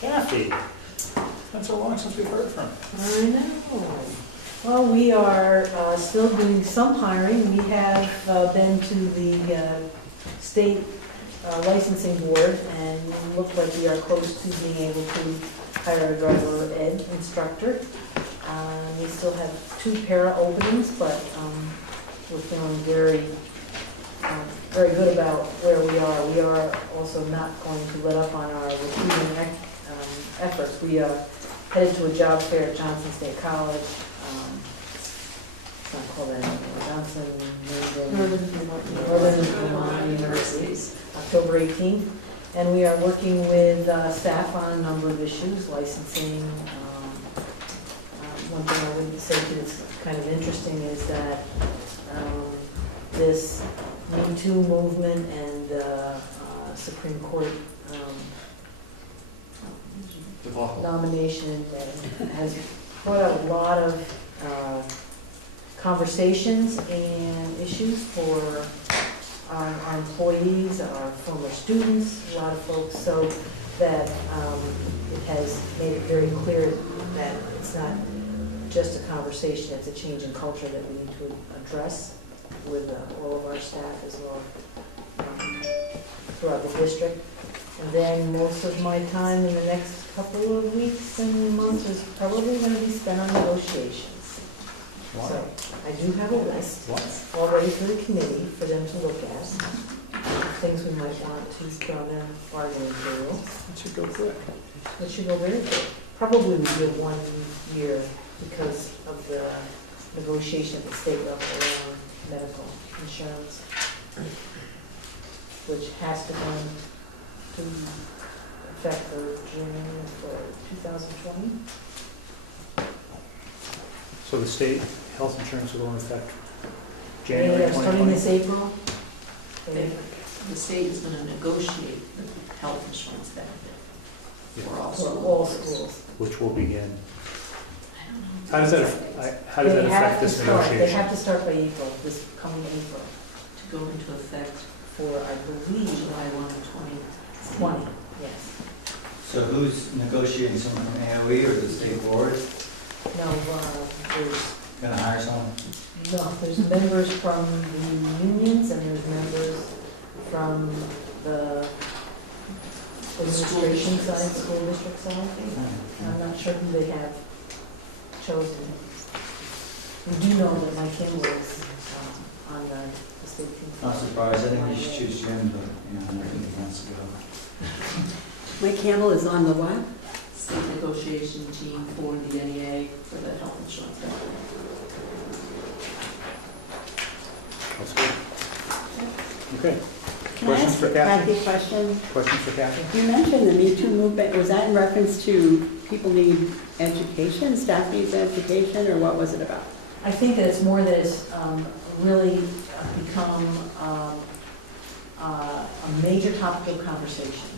Kathy, it's been so long since we've heard from you. I know. Well, we are still doing some hiring. We have been to the state licensing board and look like we are close to being able to hire a driver ed instructor. We still have 2 para openings, but we're feeling very good about where we are. We are also not going to let up on our recruiting efforts. We are headed to a job fair at Johnson State College. It's not called that anymore. Northern Vermont Universities, October 18th. And we are working with staff on a number of issues, licensing. One thing I would say that's kind of interesting is that this Me Too movement and Supreme Court nomination has brought out a lot of conversations and issues for our employees, our former students, a lot of folks, so that it has made it very clear that it's not just a conversation, it's a change in culture that we need to address with all of our staff as well throughout the district. And then most of my time in the next couple of weeks and months is probably going to be spent on negotiations. Wow. So I do have a list already for the committee for them to look at. Things we might want to put on their bargaining material. It should go quick. It should go very quick. Probably we give 1 year because of the negotiation at the state level around medical insurance, which has to go into effect for June for 2020. So the state health insurance will go into effect January They are starting 2020? this April. The state is going to negotiate the health insurance benefit for all For schools. all schools. Which will begin. I don't know. How does that They have affect to this start. They negotiation? have to start by April, this coming April, To go into effect for, I believe, July 1, 20, yes. So who's negotiating, someone from AOE or the state board? No, there's Gonna hire someone? No, there's members from the unions and there's members from the administration side, school district side. And I'm not sure who they have chosen. We do know that Mike Kimball is on the state team. Not surprised, I think we should choose Jim, but, you know, I think he wants to go. Mike Campbell is on the what? state negotiation team for the NEA for the health insurance benefit. That's good. Okay. Can I Questions ask for Kathy? Kathy a question? Questions for Kathy? You mentioned the Me Too movement. Was that in reference to people need education, staff needs education, or what was it about? I think that it's more that it's really become a major topic of conversation.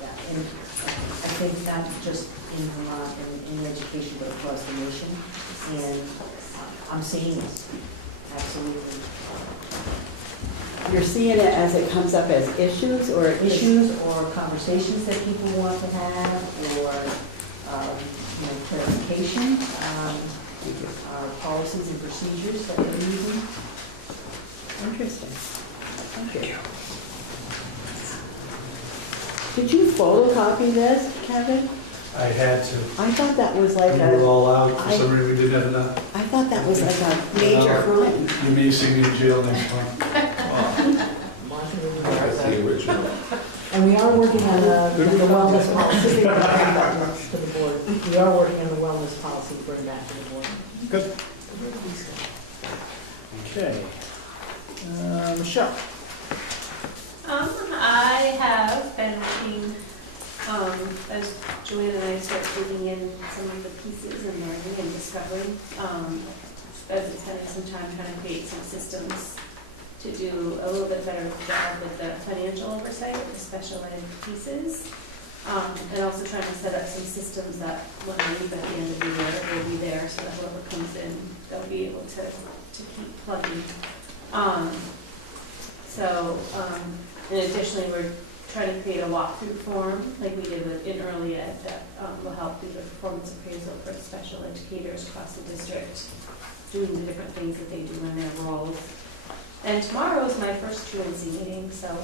Yeah, and I think not just in Vermont and in education, but across the nation. And I'm seeing this, absolutely. You're seeing it as it comes up as issues or Issues or conversations that people want to have, or clarification, our policies and procedures that we're using. Interesting. Thank you. Did you photocopy this, Kevin? I had to. I thought that was like We were a, all out, for some reason we didn't have enough. I thought that was like a major crime. You may see me in jail next time. That's the original. And we are working on the wellness policy. To the board. We are working on the wellness policy to bring back to the board. Good. Okay. Michelle? I have been working, as Joanne and I start digging in some of the pieces and learning and discovering, as it's having some time trying to create some systems to do a little bit better job with the financial oversight of the special ed pieces. And also trying to set up some systems that when I leave at the end of the year, will be there so that whoever comes in, they'll be able to keep plugging. And additionally, we're trying to create a walkthrough form, like we did in early ed, that will help do the performance appraisal for special educators across the district, doing the different things that they do in their roles. And tomorrow is my first truancy meeting, so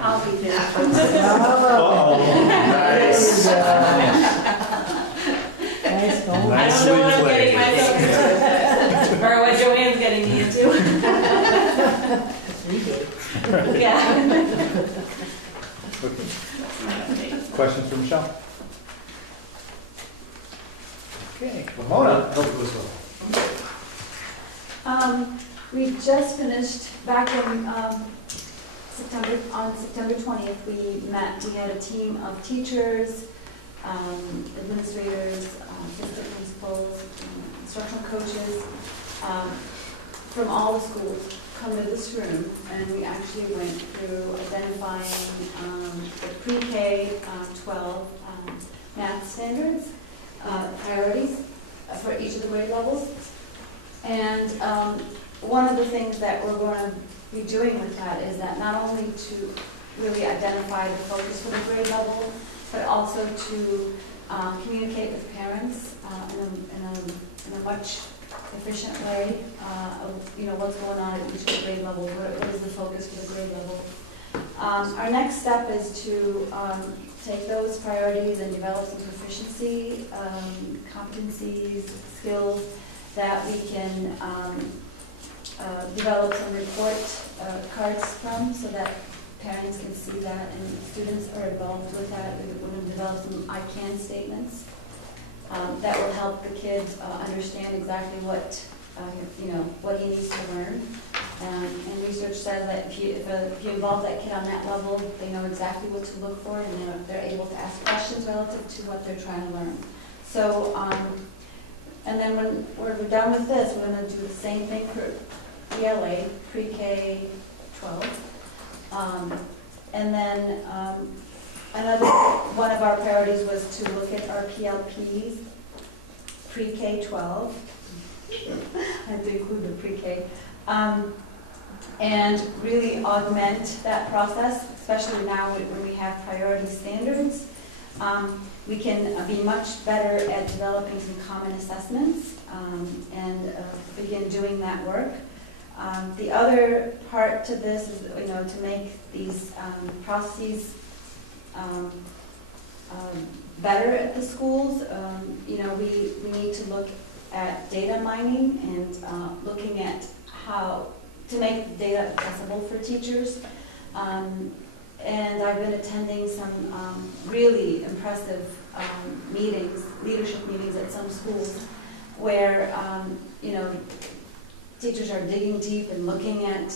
I'll be there. Uh-oh, nice. Nice going. I don't know Nicely what I'm played. getting myself into, or what Joanne's getting me into. We did. Yeah. Questions for Michelle? Okay, Ramona. We just finished back in September 20th, we met. We had a team of teachers, administrators, assistant principals, instructional coaches from all the schools come to this room, and we actually went through identifying the pre-K 12 math standards, priorities for each of the grade levels. And one of the things that we're going to be doing with that is that not only to really identify the focus for the grade level, but also to communicate with parents in a much efficient way, what's going on at each of the grade levels, what is the focus for the grade level. Our next step is to take those priorities and develop some proficiency, competencies, skills that we can develop some report cards from, so that parents can see that and students are involved with that. We're going to develop some I can statements that will help the kids understand exactly what he needs to learn. And research says that if you involve that kid on that level, they know exactly what to look for, and they're able to ask questions relative to what they're trying to learn. So, and then when we're done with this, we're going to do the same thing for ELA, pre-K 12. And then another one of our priorities was to look at our PLPs, pre-K 12. I have to include the pre-K. And really augment that process, especially now when we have priority standards. We can be much better at developing some common assessments and begin doing that work. The other part to this is, to make these processes better at the schools. We need to look at data mining and looking at how to make data accessible for teachers. And I've been attending some really impressive leadership meetings at some schools where, teachers are digging deep and looking at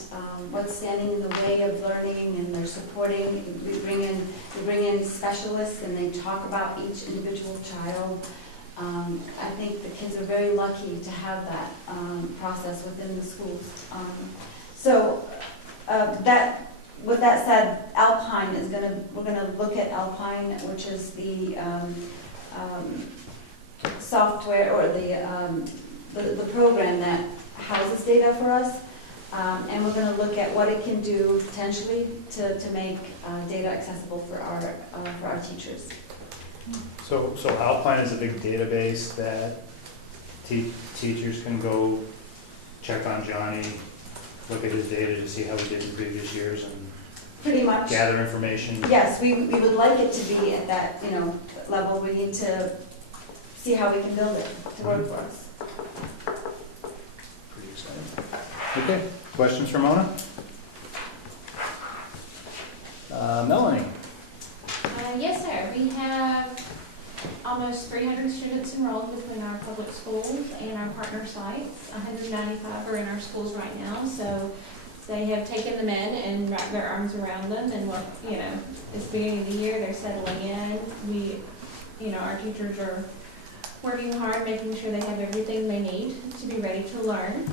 what's standing in the way of learning, and they're supporting. We bring in specialists, and they talk about each individual child. I think the kids are very lucky to have that process within the schools. With that said, Alpine we're gonna look at Alpine, which is the software or the program that houses data for us, and we're going to look at what it can do potentially to make data accessible for our teachers. So Alpine is a big database that teachers can go check on Johnny, look at his data to see how he did in previous years, and pretty much gather information. Yes, we would like it to be at that level. We need to see how we can build it to work for us. Pretty exciting. Okay, questions for Mona? Melanie? Yes, sir. We have almost 300 students enrolled between our public schools and our partner sites. 195 are in our schools right now, so they have taken them in and wrapped their arms around them, and it's the beginning of the year, they're settling in. Our teachers are working hard, making sure they have everything they need to be ready to learn,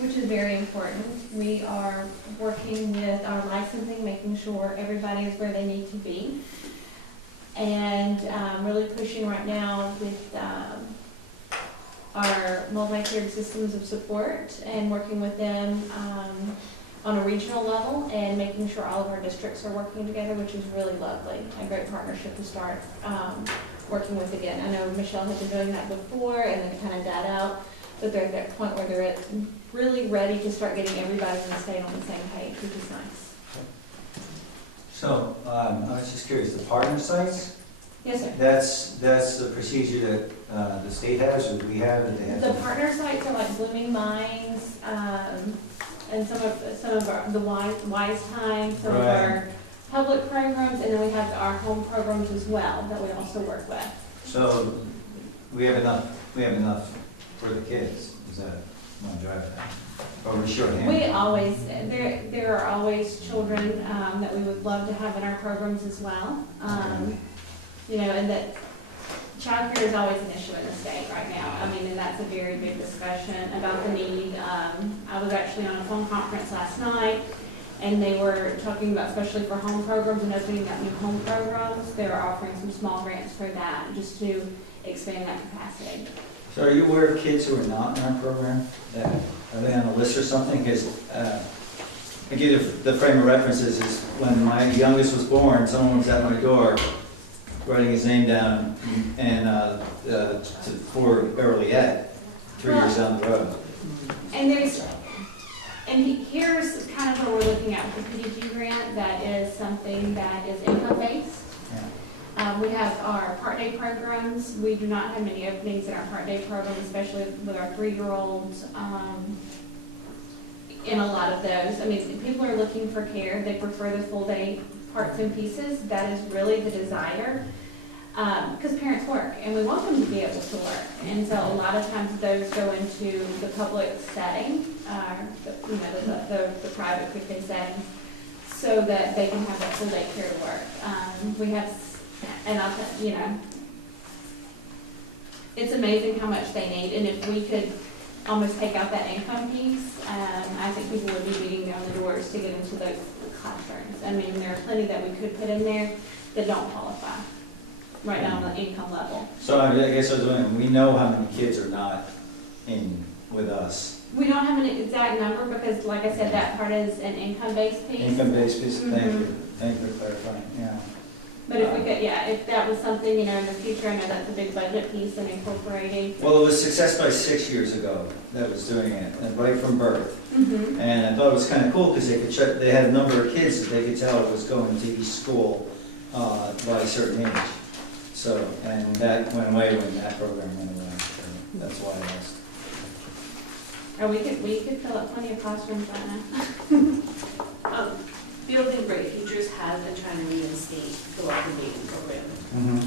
which is very important. We are working with our licensing, making sure everybody is where they need to be. And really pushing right now with our multi-tiered systems of support and working with them on a regional level and making sure all of our districts are working together, which is really lovely. A great partnership to start working with again. I know Michelle had been doing that before and then kind of died out, but they're at that point where they're really ready to start getting everybody in the state on the same page, which is nice. So, I was just curious, the partner sites, Yes, sir. that's the procedure that the state has, or we have, that they have? The partner sites are like Blooming Minds, and some of our, the Wise Time, some of our public programs, and then we have our home programs as well that we also work with. So, we have enough for the kids, is that what I'm driving at? Or we're shorthanded? We always, there are always children that we would love to have in our programs as well. You know, and that childcare is always an issue in the state right now. I mean, and that's a very big discussion about the need. I was actually on a phone conference last night, and they were talking about, especially for home programs and opening up new home programs, they were offering some small grants for that, just to expand that capacity. So are you aware of kids who are not in our program? Are they on a list or something? Because I give you the frame of references is when my youngest was born, someone was at my door writing his name down and for early ed, 3 years down the road. And here's kind of what we're looking at with the PDG grant. That is something that is income-based. We have our part-day programs. We do not have many openings in our part-day program, especially with our 3-year-olds. In a lot of those, I mean, people are looking for care. They prefer the full-day parts and pieces. That is really the desire, because parents work, and we want them to be able to work. And so a lot of times those go into the public setting, the private quick-day settings, so that they can have that full-day care to work. We have. And I'll tell you know, it's amazing how much they need. And if we could almost take out that income piece, I think people would be beating down the doors to get into those classrooms. I mean, there are plenty that we could put in there that don't qualify right now on the income level. So I guess I was wondering, we know how many kids are not in with us. We don't have an exact number because, like I said, that part is an income-based piece. Income-based piece, thank you for clarifying, yeah. But if we could, if that was something, in the future, I know that's a big budget piece and incorporating. Well, it was Success by 6 years ago that was doing it, right from birth. Mm-hmm. And I thought it was kind of cool because they had a number of kids that they could tell was going to each school by a certain age. So, and that went away when that program went away. So that's why I asked. Or we could fill up plenty of classrooms right now. Building Great Futures has been trying to reinstate the welcome baby program. Mm-hmm.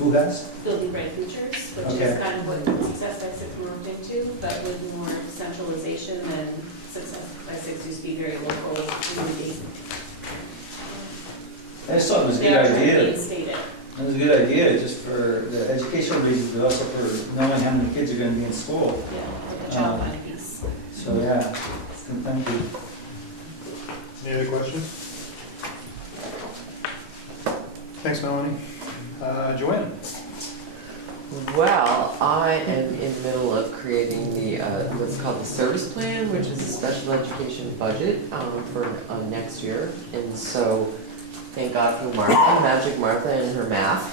Who has? Building Great Futures, which is kind of what Success by 6 moved into, but with more centralization than Success by 6 used to be very local community. I just thought it was a good idea. It was a good idea just for the educational reasons, but also for knowing how many kids are going to be in school. Yeah, like a child mind piece. So yeah, thank you. Any other questions? Thanks, Melanie. Joanne? Well, I am in the middle of creating the what's called the service plan, which is a special education budget for next year. And so, thank God for Martha, Magic Martha, and her math.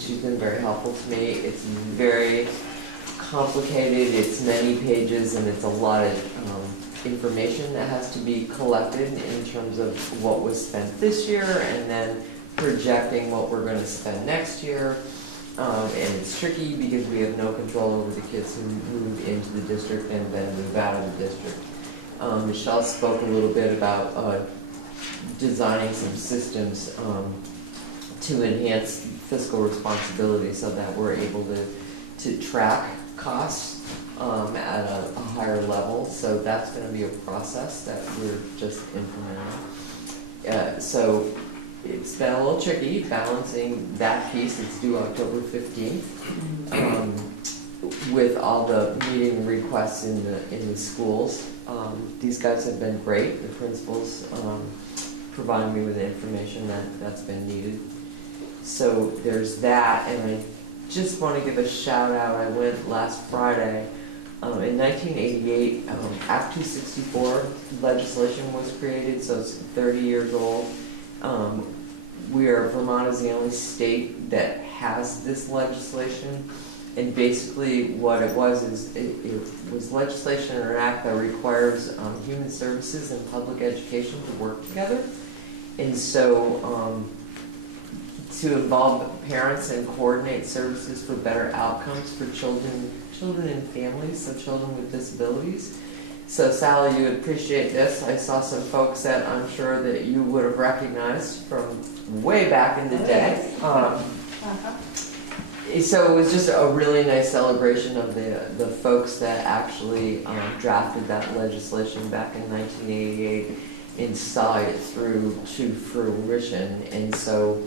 She's been very helpful to me. It's very complicated. It's many pages, and it's a lot of information that has to be collected in terms of what was spent this year, and then projecting what we're going to spend next year. And it's tricky because we have no control over the kids who move into the district and then move out of the district. Michelle spoke a little bit about designing some systems to enhance fiscal responsibility so that we're able to track costs at a higher level. So that's going to be a process that we're just implementing. So it's been a little tricky balancing that piece. It's due October 15th with all the meeting requests in the schools. These guys have been great. The principals providing me with the information that's been needed. So there's that, and I just want to give a shout out. I went last Friday. In 1988, Act 264 legislation was created, so it's 30 years old. Vermont is the only state that has this legislation, and basically what it was is it was legislation or an act that requires human services and public education to work together. And so to involve parents and coordinate services for better outcomes for children and families, so children with disabilities. So Sally, you would appreciate this. I saw some folks that I'm sure that you would have recognized from way back in the day. So it was just a really nice celebration of the folks that actually drafted that legislation back in 1988 and saw it through to fruition. And so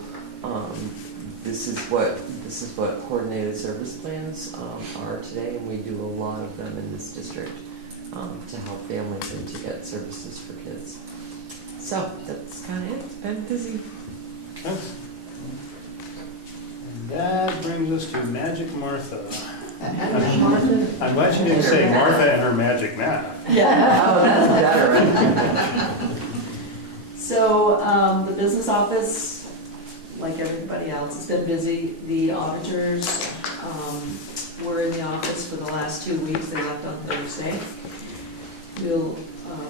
this is what coordinated service plans are today, and we do a lot of them in this district to help families and to get services for kids. So that's kind of it. It's been busy. Thanks. And that brings us to Magic Martha. I want you to say Martha and her magic math. Yeah, oh, that's better. So, the business office, like everybody else, has been busy. The auditors were in the office for the last 2 weeks. They left on Thursday. We'll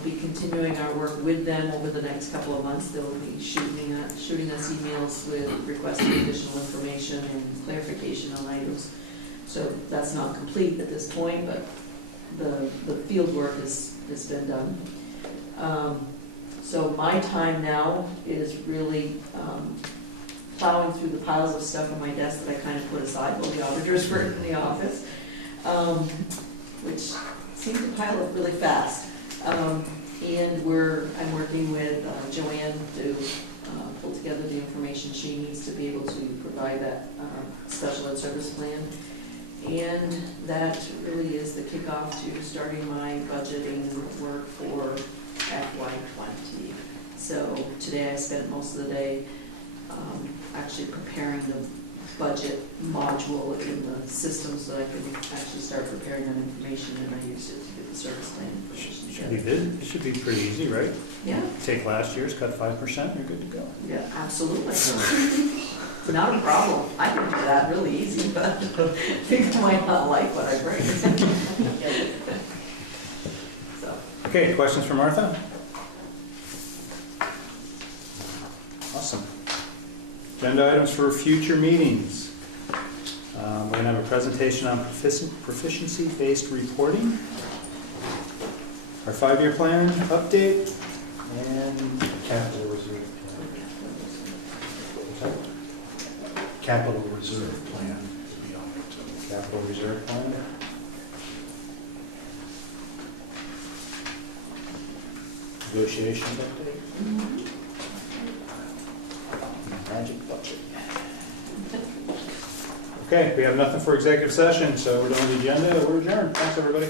be continuing our work with them over the next couple of months. They'll be shooting us emails with requesting additional information and clarification on items. So that's not complete at this point, but the field work has been done. So my time now is really plowing through the piles of stuff on my desk that I kind of put aside while the auditors were in the office, which seemed to pile up really fast. And I'm working with Joanne to pull together the information she needs to be able to provide that special ed service plan. And that really is the kickoff to starting my budgeting work for FY20. So today I spent most of the day actually preparing the budget module in the system so that I can actually start preparing that information, and I used it to get the service plan information together. It should be pretty easy, right? Yeah. Take last year's, cut 5%, you're good to go. Yeah, absolutely. Not a problem. I can do that really easy, but people might not like what I bring. So. Okay, questions for Martha? Awesome. Agenda items for future meetings. We're going to have a presentation on proficiency-based reporting, our 5-year plan update, and Capital reserve plan. Capital reserve plan to be on it too. capital reserve plan. Negotiations update. Magic budget. Okay, we have nothing for executive session, so we're doing the agenda. We're adjourned. Thanks, everybody.